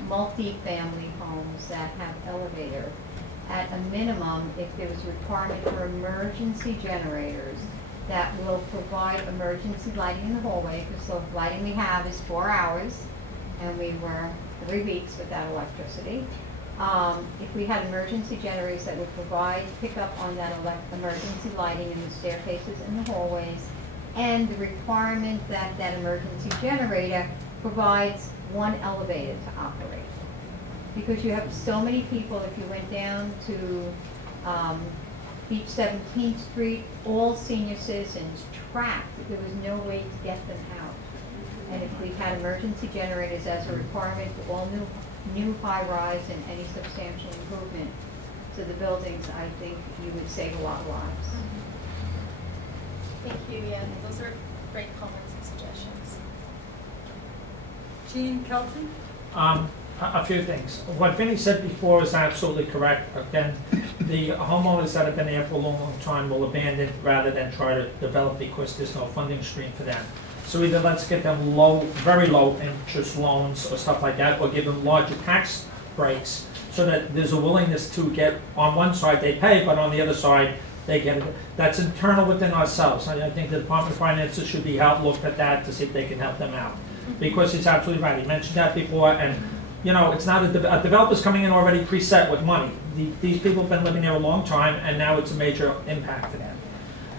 multi-family homes that have elevator, at a minimum, if there was a requirement for emergency generators that will provide emergency lighting in the hallway, because the lighting we have is 4 hours, and we were 3 weeks without electricity. If we had emergency generators that would pick up on that emergency lighting in the staircases and the hallways, and the requirement that that emergency generator provides one elevator to operate. Because you have so many people, if you went down to Beach 17th Street, all senior citizens trapped. There was no way to get them out. And if we had emergency generators as a requirement for all new high-rise and any substantial improvement to the buildings, I think you would save a lot of lives. Thank you. Yeah, those are great comments and suggestions. Jean Kelton? A few things. What Vinnie said before is absolutely correct. Again, the homeowners that have been there for a long, long time will abandon rather than try to develop because there's no funding stream for them. So either let's get them low, very low interest loans or stuff like that, or give them larger tax breaks so that there's a willingness to get, on one side they pay, but on the other side they get it. That's internal within ourselves. I think the Department of Finances should be looked at that to see if they can help them out. Because he's absolutely right. He mentioned that before, and you know, it's not a developer's coming in already preset with money. These people have been living there a long time, and now it's a major impact to them.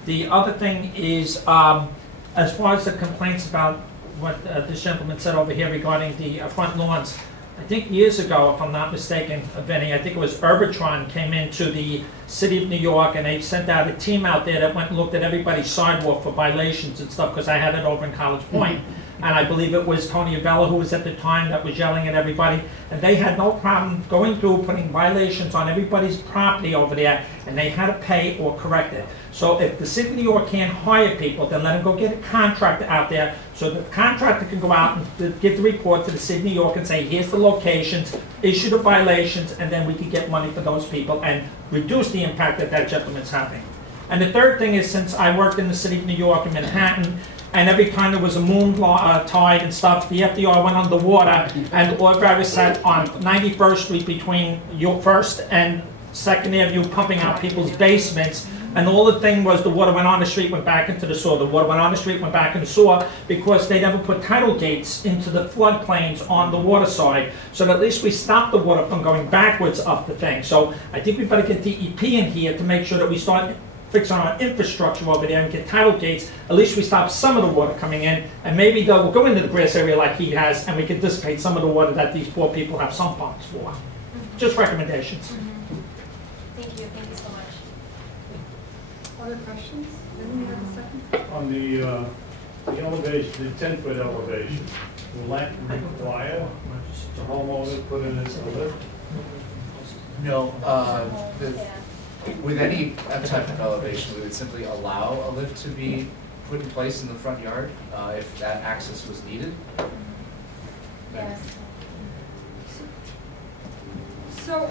The other thing is, as far as the complaints about what this gentleman said over here regarding the front lawns, I think years ago, if I'm not mistaken, Vinny, I think it was Urbatron came into the city of New York, and they sent out a team out there that went and looked at everybody's sidewalk for violations and stuff, because I had it over in College Point. And I believe it was Tony Avella who was at the time that was yelling at everybody. And they had no problem going through, putting violations on everybody's property over there, and they had to pay or correct it. So if the city of New York can't hire people, then let them go get a contractor out there, so that the contractor can go out and give the report to the city of New York and say, here's the locations, issue the violations, and then we can get money for those people and reduce the impact that that gentleman's having. And the third thing is, since I worked in the city of New York in Manhattan, and every time there was a moon tide and stuff, the FDR went underwater, and Orvara sat on 91st Street between First and 2nd Avenue pumping out people's basements. And all the thing was, the water went on the street, went back into the sewer. The water went on the street, went back in the sewer, because they never put tidal gates into the floodplains on the water side. So that at least we stopped the water from going backwards up the thing. So I think we better get DEP in here to make sure that we start fixing our infrastructure over there and get tidal gates. At least we stop some of the water coming in, and maybe they'll go into the grass area like he has, and we can dissipate some of the water that these poor people have sump pumps for. Just recommendations. Thank you so much. Other questions? Anyone have a second? On the elevation, the 10-foot elevation, will that require the homeowner to put in a lift? No, with any type of elevation, we would simply allow a lift to be put in place in the front yard if that access was needed. Yes. So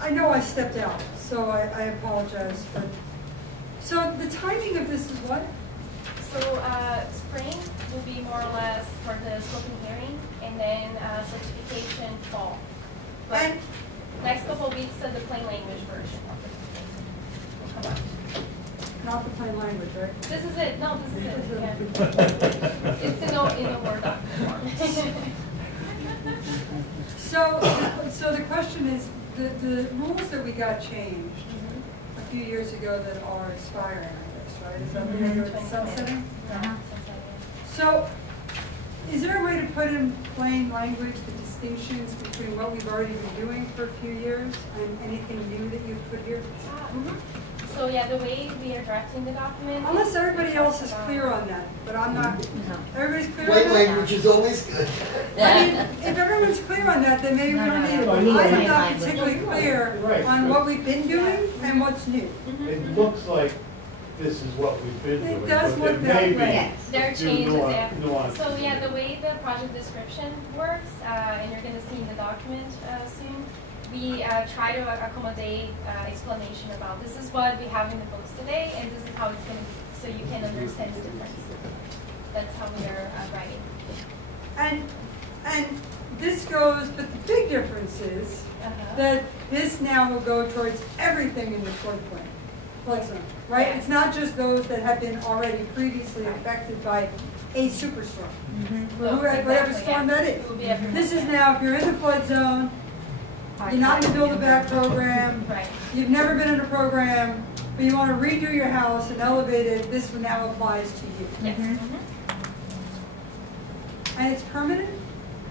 I know I stepped out, so I apologize. But so the timing of this is what? So spring will be more or less for the scoping hearing, and then certification fall. But And next couple of weeks, the plain language version of it will come out. not the plain language, right? This is it. No, this is it. Yeah. It's in the Word document form. So the question is, the rules that we got changed a few years ago that are expiring, I guess, right? Is that what you're sunsetting? So is there a way to put in plain language the distinctions between what we've already been doing for a few years and anything new that you've put here? So yeah, the way we are drafting the document. Unless everybody else is clear on that, but I'm not. Everybody's clear on Plain that? language is always good. I mean, if everyone's clear on that, then maybe we don't need it. But I am not particularly clear Right. on what we've been doing and what's new. It looks like this is what we've been It doing. does but look there that may be way. There are a few changes, yeah. nuances. So yeah, the way the project description works, and you're going to see in the document soon, we try to accommodate explanation about this is what we have in the books today, and this is how it's going to be, so you can understand the difference. That's how we are writing. And this goes, but the big difference is that this now will go towards everything in the floodplain, flood zone, right? Yeah. It's not just those that have been already previously affected by a superstorm, or whatever storm that is. It will be everyone, This is yeah. now, if you're in the flood zone, you're not in the Build It Back program, Right. you've never been in a program, but you want to redo your house and elevate it, this one now applies to you. Yes. And it's permanent?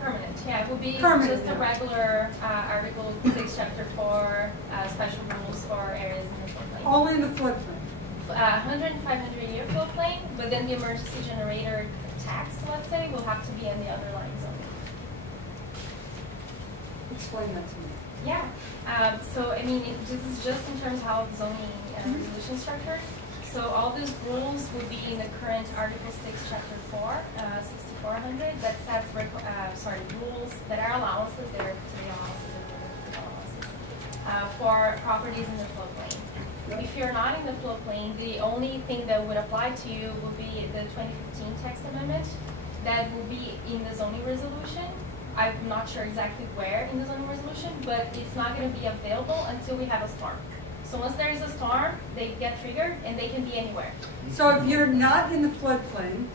Permanent, yeah, it will be Permanent, just a yeah. regular Article 6, Chapter 4, special rules for areas in the floodplain. Only in the floodplain. 100 and 500 year floodplain, but then the emergency generator tax, let's say, will have to be in the other line zone. Explain that to me. Yeah. So I mean, this is just in terms of how zoning and resolution structured. So all these rules would be in the current Article 6, Chapter 4, 6400, that sets rules that are allowances, there are 3 allowances and 4 allowances, for properties in the floodplain. If you're not in the floodplain, the only thing that would apply to you would be the 2015 text amendment. That will be in the zoning resolution. I'm not sure exactly where in the zoning resolution, but it's not going to be available until we have a storm. So once there is a storm, they get triggered and they can be anywhere. So if you're not in the floodplain,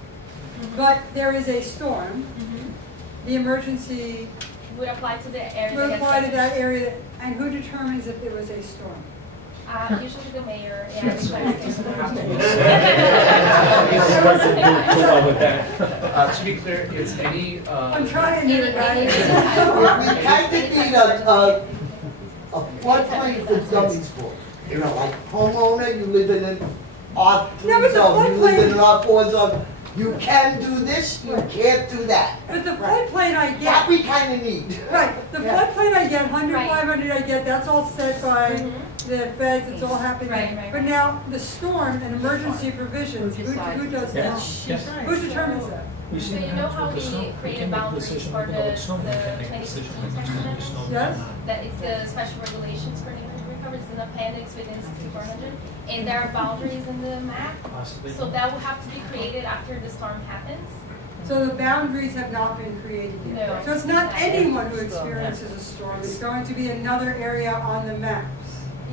but there is a storm, the emergency Would apply to the area. would that apply to gets that area, and who determines if it was a storm? usually the mayor and the To be clear, it's any, I'm trying to, guys. We kind of need a floodplain for zoning sport. You know, like homeowner, you live in an R3 No, but the zone, you live in an floodplain- R4 zone. You can do this, you can't do that. But the floodplain I That get, we kind of need. right, the Yeah. floodplain I get, 100, Right. 500 I get, that's all set by the feds, it's all happening. Right. But now, the storm and emergency provisions, who does that? Yes, yes. Who determines that? We So see you what know happens how with the snow. we We created can make a boundaries decision for with the the snow, we can make a 2016 decision text with the amendment? snow. Yes. That it's the special regulations for neighborhood recovery, it's an appendix within 6400, and there are boundaries in the map. Possibly. So that will have to be created after the storm happens. So the boundaries have not been created yet. No. So it's not anyone who experiences a storm, it's going to be another area on the maps.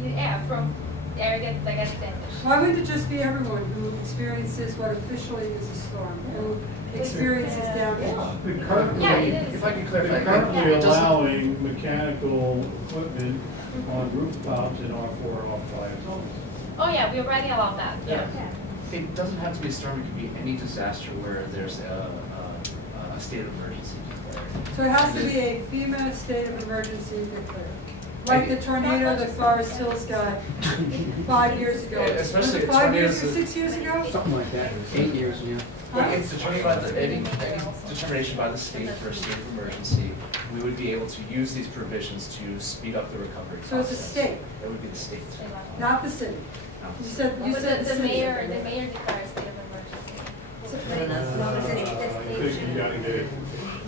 Yeah, from the area that gets damaged. Why wouldn't it just be everyone who experiences what officially is a storm, who experiences damage? We're currently, Yeah, it is. if I could we're clarify, currently it doesn't, allowing mechanical equipment on rooftops in R4 and R5 zones. Oh yeah, we already allowed that, yeah. it doesn't have to be a storm, it could be any disaster where there's a state of emergency declared. So it has to be a FEMA state of emergency declared. Like the tornado that Forest Hills got 5 years ago. Yeah, especially Was it 5 years or tornadoes- 6 years ago? Something like that, 8 years, yeah. But it's determined by any determination by the state for a state of emergency, we would be able to use these provisions to speed up the recovery process. So it's a state, That would be the state. not the city. You said But the the city. mayor declares state of emergency. I think you gotta get it,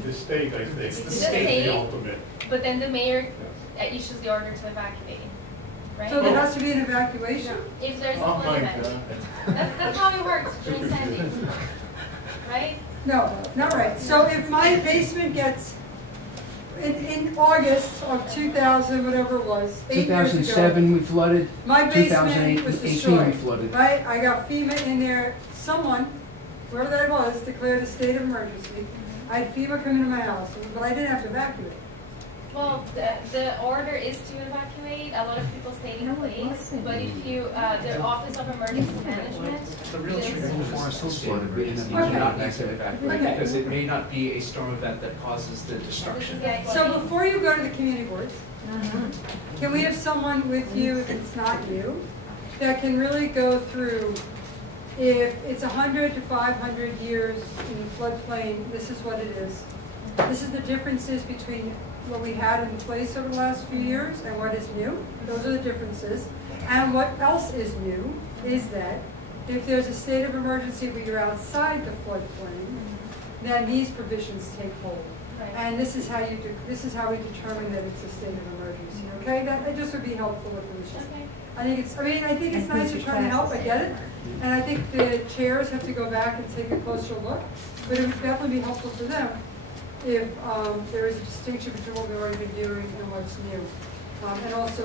the state, I think. It's the is state. the ultimate. But then the mayor issues the order to evacuate, right? So there has to be an evacuation? If there's a Oh flood my event. God. That's how it works during Sandy, right? No, not right. So if my basement gets, in August of 2000, whatever it was, 8 years ago. 2007, we flooded. My basement was 2018, we destroyed, flooded. right? I got FEMA in there, someone, whoever that was, declared a state of emergency. I had FEMA come into my house, but I didn't have to evacuate. Well, the order is to evacuate. A lot of people stayed in place, but if you, the Office of Emergency Management. The real is- trigger for Forest Hills State of flood is you emergency. do not need to evacuate Okay. because it may not be a storm event that causes the This destruction. is like So flooding. before you go to the community boards, can we have someone with you, if it's not you, that can really go through, if it's 100 to 500 years in the floodplain, this is what it is. This is the differences between what we had in place over the last few years and what is new. Those are the differences. And what else is new is that if there's a state of emergency where you're outside the floodplain, then these provisions take hold. Right. And this is how you do, this is how we determine that it's a state of emergency, okay? That just would be helpful if it was just, Okay. I think it's nice you're trying to help, I get it. And I think the chairs have to go back and take a closer look, but it would definitely be helpful for them if there is a distinction between what we've already been doing and what's new. And also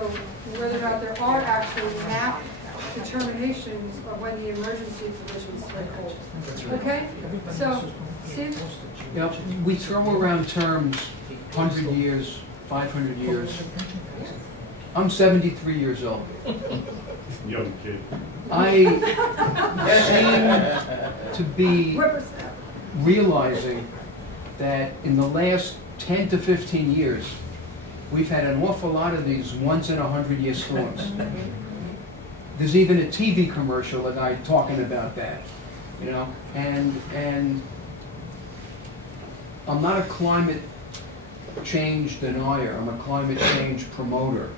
whether or not there are actually map determinations of when the emergency provisions take hold. Okay? So, Steve? Yep, we throw around terms, 100 years, 500 years. I'm 73 years old. Young kid. I seem to be Whippersnapper. realizing that in the last 10 to 15 years, we've had an awful lot of these once in a 100-year storms. There's even a TV commercial that I'm talking about that, you know, and I'm not a climate change denier, I'm a climate change promoter.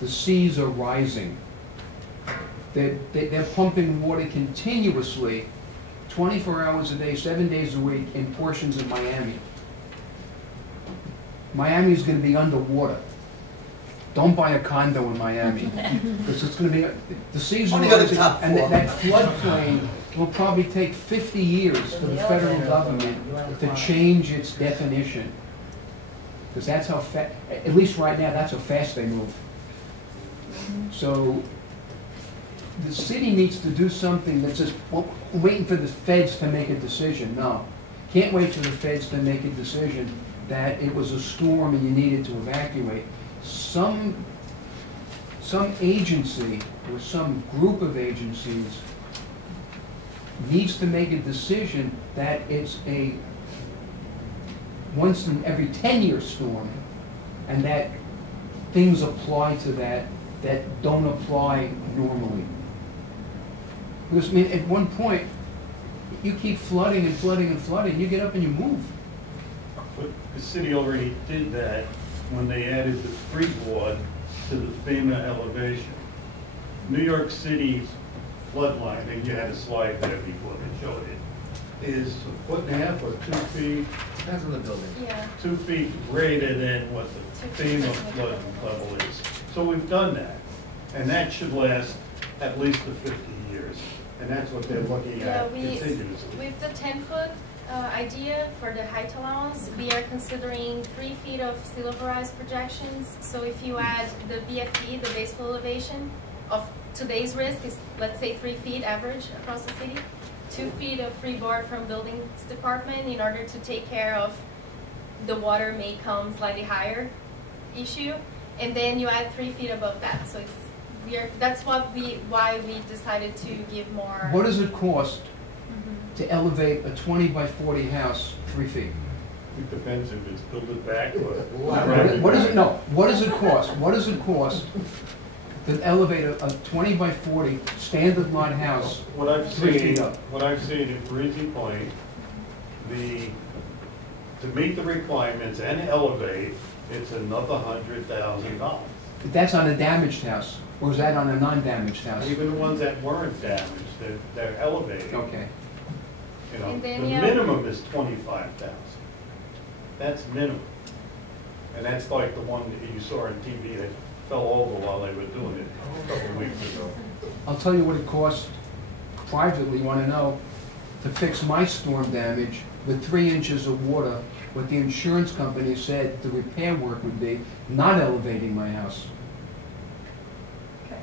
The seas are rising. They're pumping water continuously, 24 hours a day, 7 days a week in portions of Miami. Miami is going to be underwater. Don't buy a condo in Miami, because it's going to be, the season Only got a rising, top and floor. that floodplain will probably take 50 years for the federal government to change its definition. Because that's how at least right now, that's how fast they move. So the city needs to do something that says, well, we're waiting for the feds to make a decision. No, can't wait for the feds to make a decision that it was a storm and you needed to evacuate. Some agency or some group of agencies needs to make a decision that it's a once in every 10-year storm, and that things apply to that don't apply normally. Because I mean, at one point, you keep flooding and flooding and flooding, you get up and you move. But the city already did that when they added the freeboard to the FEMA elevation. New York City's flood line, and you had a slide there before that showed it, is 1.5 or 2 feet, Depends on the building. Yeah. 2 feet greater than what the FEMA flood level is. So we've done that, and that should last at least the 50 years, and that's what they're looking Yeah, at continuously. with the 10-foot idea for the height allowance, we are considering 3 feet of sea level rise projections. So if you add the BFE, the baseball elevation of today's risk is, let's say, 3 feet average across the city, 2 feet of freeboard from buildings department in order to take care of the water may come slightly higher issue, and then you add 3 feet above that. So it's that's why we decided to give more. What does it cost to elevate a 20 by 40 house 3 feet? It depends if it's built it back or. What does it, no, what does it cost? What does it cost to elevate a 20 by 40 standard lot house What I've 3 seen, feet up? what I've seen in Breezy Point, to meet the requirements and elevate, it's another $100,000. That's on a damaged house, or is that on a non-damaged house? Even the ones that weren't damaged, they're elevated. Okay. You know, And the then, yeah. minimum is 25,000. That's minimum. And that's like the one that you saw on TV that fell over while they were doing it a couple of weeks ago. I'll tell you what it costs privately, you want to know, to fix my storm damage with 3 inches of water, what the insurance company said the repair work would be, not elevating my house. Okay.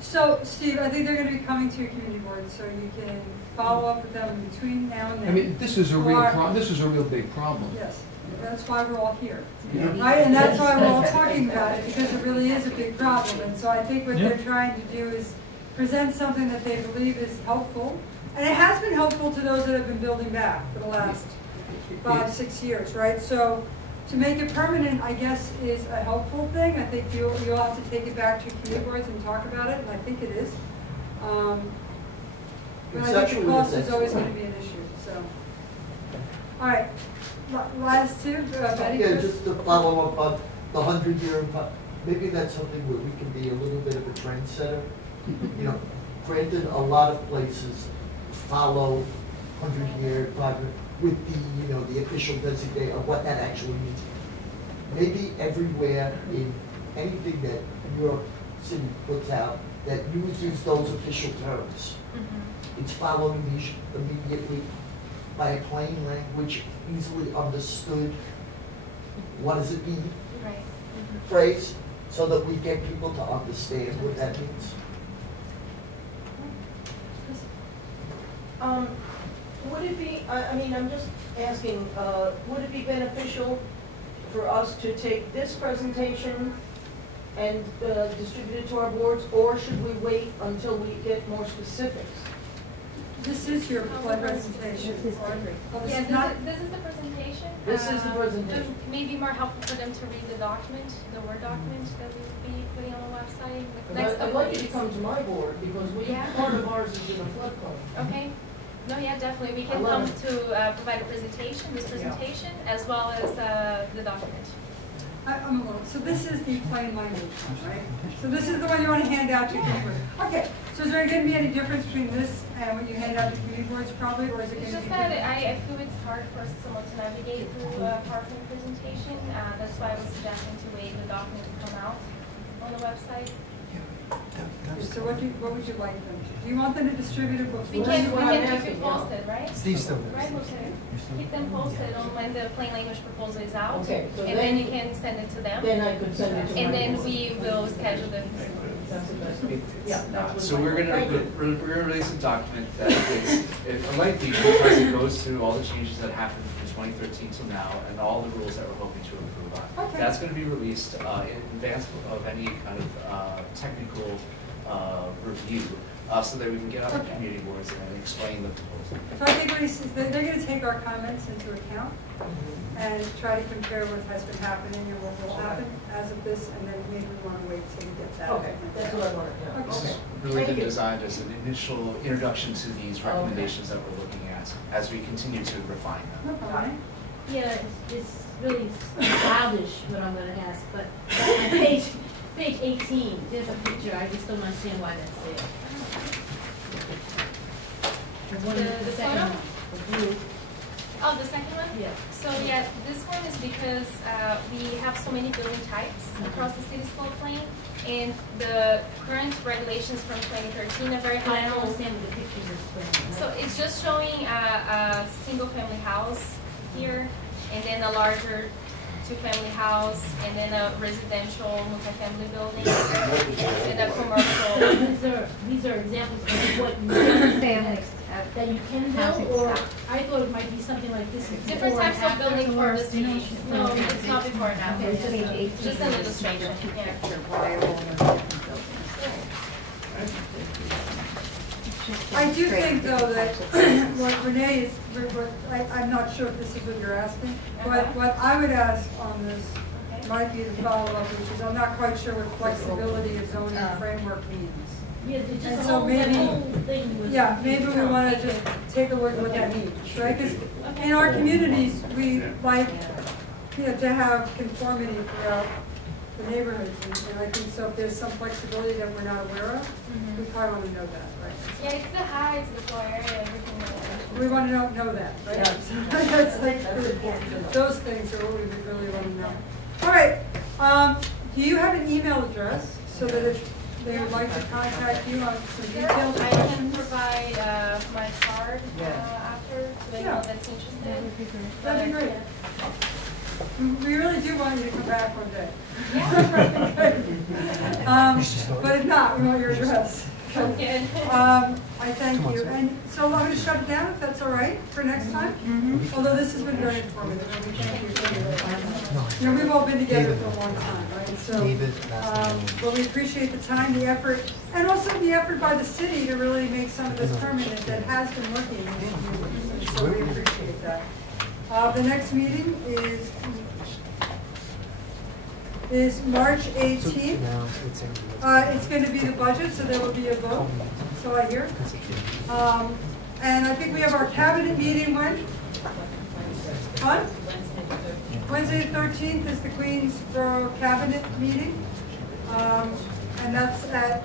So, Steve, I think they're going to be coming to your community board, so you can follow up with them between now and then. I mean, this is a real Or- this is a real big problem. Yes, that's why we're all here. Yeah. Right, and that's why we're all talking about it, because it really is a big problem. And so I think what Yeah. they're trying to do is present something that they believe is helpful. And it has been helpful to those that have been building back for the last 5, 6 years, right? So to make it permanent, I guess, is a helpful thing. I think you'll have to take it back to your community boards and talk about it, and I think it is. But I think the Conceptually, cost it's is always excellent. going to be an issue, so. All right, last two, Betty? Yeah, Chris? just to follow up on the 100-year, maybe that's something where we can be a little bit of a trendsetter. You know, granted, a lot of places follow 100-year project with the official designate of what that actually means. Maybe everywhere in anything that New York City puts out that uses those official terms, it's following these immediately by a plain language, easily understood, what does it mean, Right. phrase, so that we get people to understand what that means. Would it be, I mean, I'm just asking, would it be beneficial for us to take this presentation and distribute it to our boards, or should we wait until we get more specifics? This is your flood presentation. Oh, this Yeah, is not, this is the presentation. This is the presentation. It may be more helpful for them to read the document, the Word document that we'll be putting on the website. I'd like you to come to my board, because Yeah. part of ours is in a floodplain. Okay. No, yeah, definitely. We can I love come to provide a presentation, this presentation, as well as the document. I'm a little, so this is the plain language one, right? So this is the one you want to hand out to community boards. Okay, so is there going to be any difference between this and what you hand out to community boards probably, or is it going It's to just be that different? I feel it's hard for someone to navigate through a PowerPoint presentation. That's why I was suggesting to wait the document to come out on the website. So what would you like them to? Do you want them to distribute it before? We you can what I'm keep asking, it yeah. posted, right? Steve still Right, okay. Keep them posted on when the plain language proposal is out. Okay, so And then you can send it to them. Then I could send it to my. And then we will schedule the. That's the best. Yeah. that was So my- we're gonna, Thank you. we're gonna release a document that is, it likely, because it goes through all the changes that happened from 2013 till now, and all the rules that we're hoping to improve on. Okay. That's gonna be released in advance of any kind of technical review, so that we can get out to community boards and explain the proposal. So I think what he's, they're going to take our comments into account and try to compare what has been happening and what will happen as of this, and then maybe we want to wait till we get that. Okay, that's what I wanted, yeah. This Okay. is really Thank been you. designed as an initial introduction to these recommendations that we're looking at as we continue to refine them. No problem. Yeah, it's really childish what I'm gonna ask, but on page 18, there's a picture, I just don't understand why that's there. The one, The second, photo? the blue, Oh, the second one? yeah. So yeah, this one is because we have so many building types across the city's floodplain, and the current regulations from 2013 are very I high. don't understand what the picture is explaining. So it's just showing a single-family house here, and then a larger two-family house, and then a residential multifamily building, and a commercial. These are examples of what Families. that you can Housing build, or stock. I thought it might be something like this. Different before and types of after. building for the city. No, it's not before and after, Okay, it's just- Page 18 just an is illustration, a yeah. picture of why all those different buildings. I do think, though, that what Renee is, I'm not sure if this is what you're asking, but what I would ask on this might be the follow-up, which is I'm not quite sure what flexibility of zoning framework means. Yeah, it's And just so that maybe- whole thing was. Yeah, maybe we want to just take a look at what that means, right? Because in our communities, we like, to have conformity throughout the neighborhoods. And I think so if there's some flexibility that we're not aware of, we probably want to know that, right? Yeah, it's the height, the floor area, everything. We want to know that, right? That's like, those things are what we really want to know. All right, do you have an email address so that if they would like to contact you on some Sure, detailed I can questions? provide my card after to anyone Yeah. that's interested. That'd be great. We really do want you to come back one day. But if not, we want your address. Sounds good. I thank you. And so I'm going to shut it down, if that's all right, for next time? Although this has been very informative, and we thank you for your, we've all been together for a long time, right? So, but we appreciate the time, the effort, and also the effort by the city to really make some of this permanent that has been working in these communities. So we appreciate that. The next meeting is March 18th. It's going to be the budget, so there will be a vote, so I hear. And I think we have our cabinet meeting when? On? Wednesday the 13th is the Queensborough Cabinet meeting. And that's at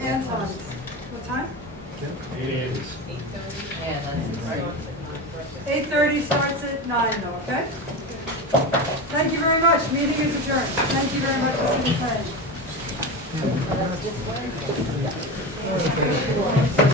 Anton's. What time? 8:30 starts at 9 though, okay? Thank you very much. Meeting is adjourned. Thank you very much for being here.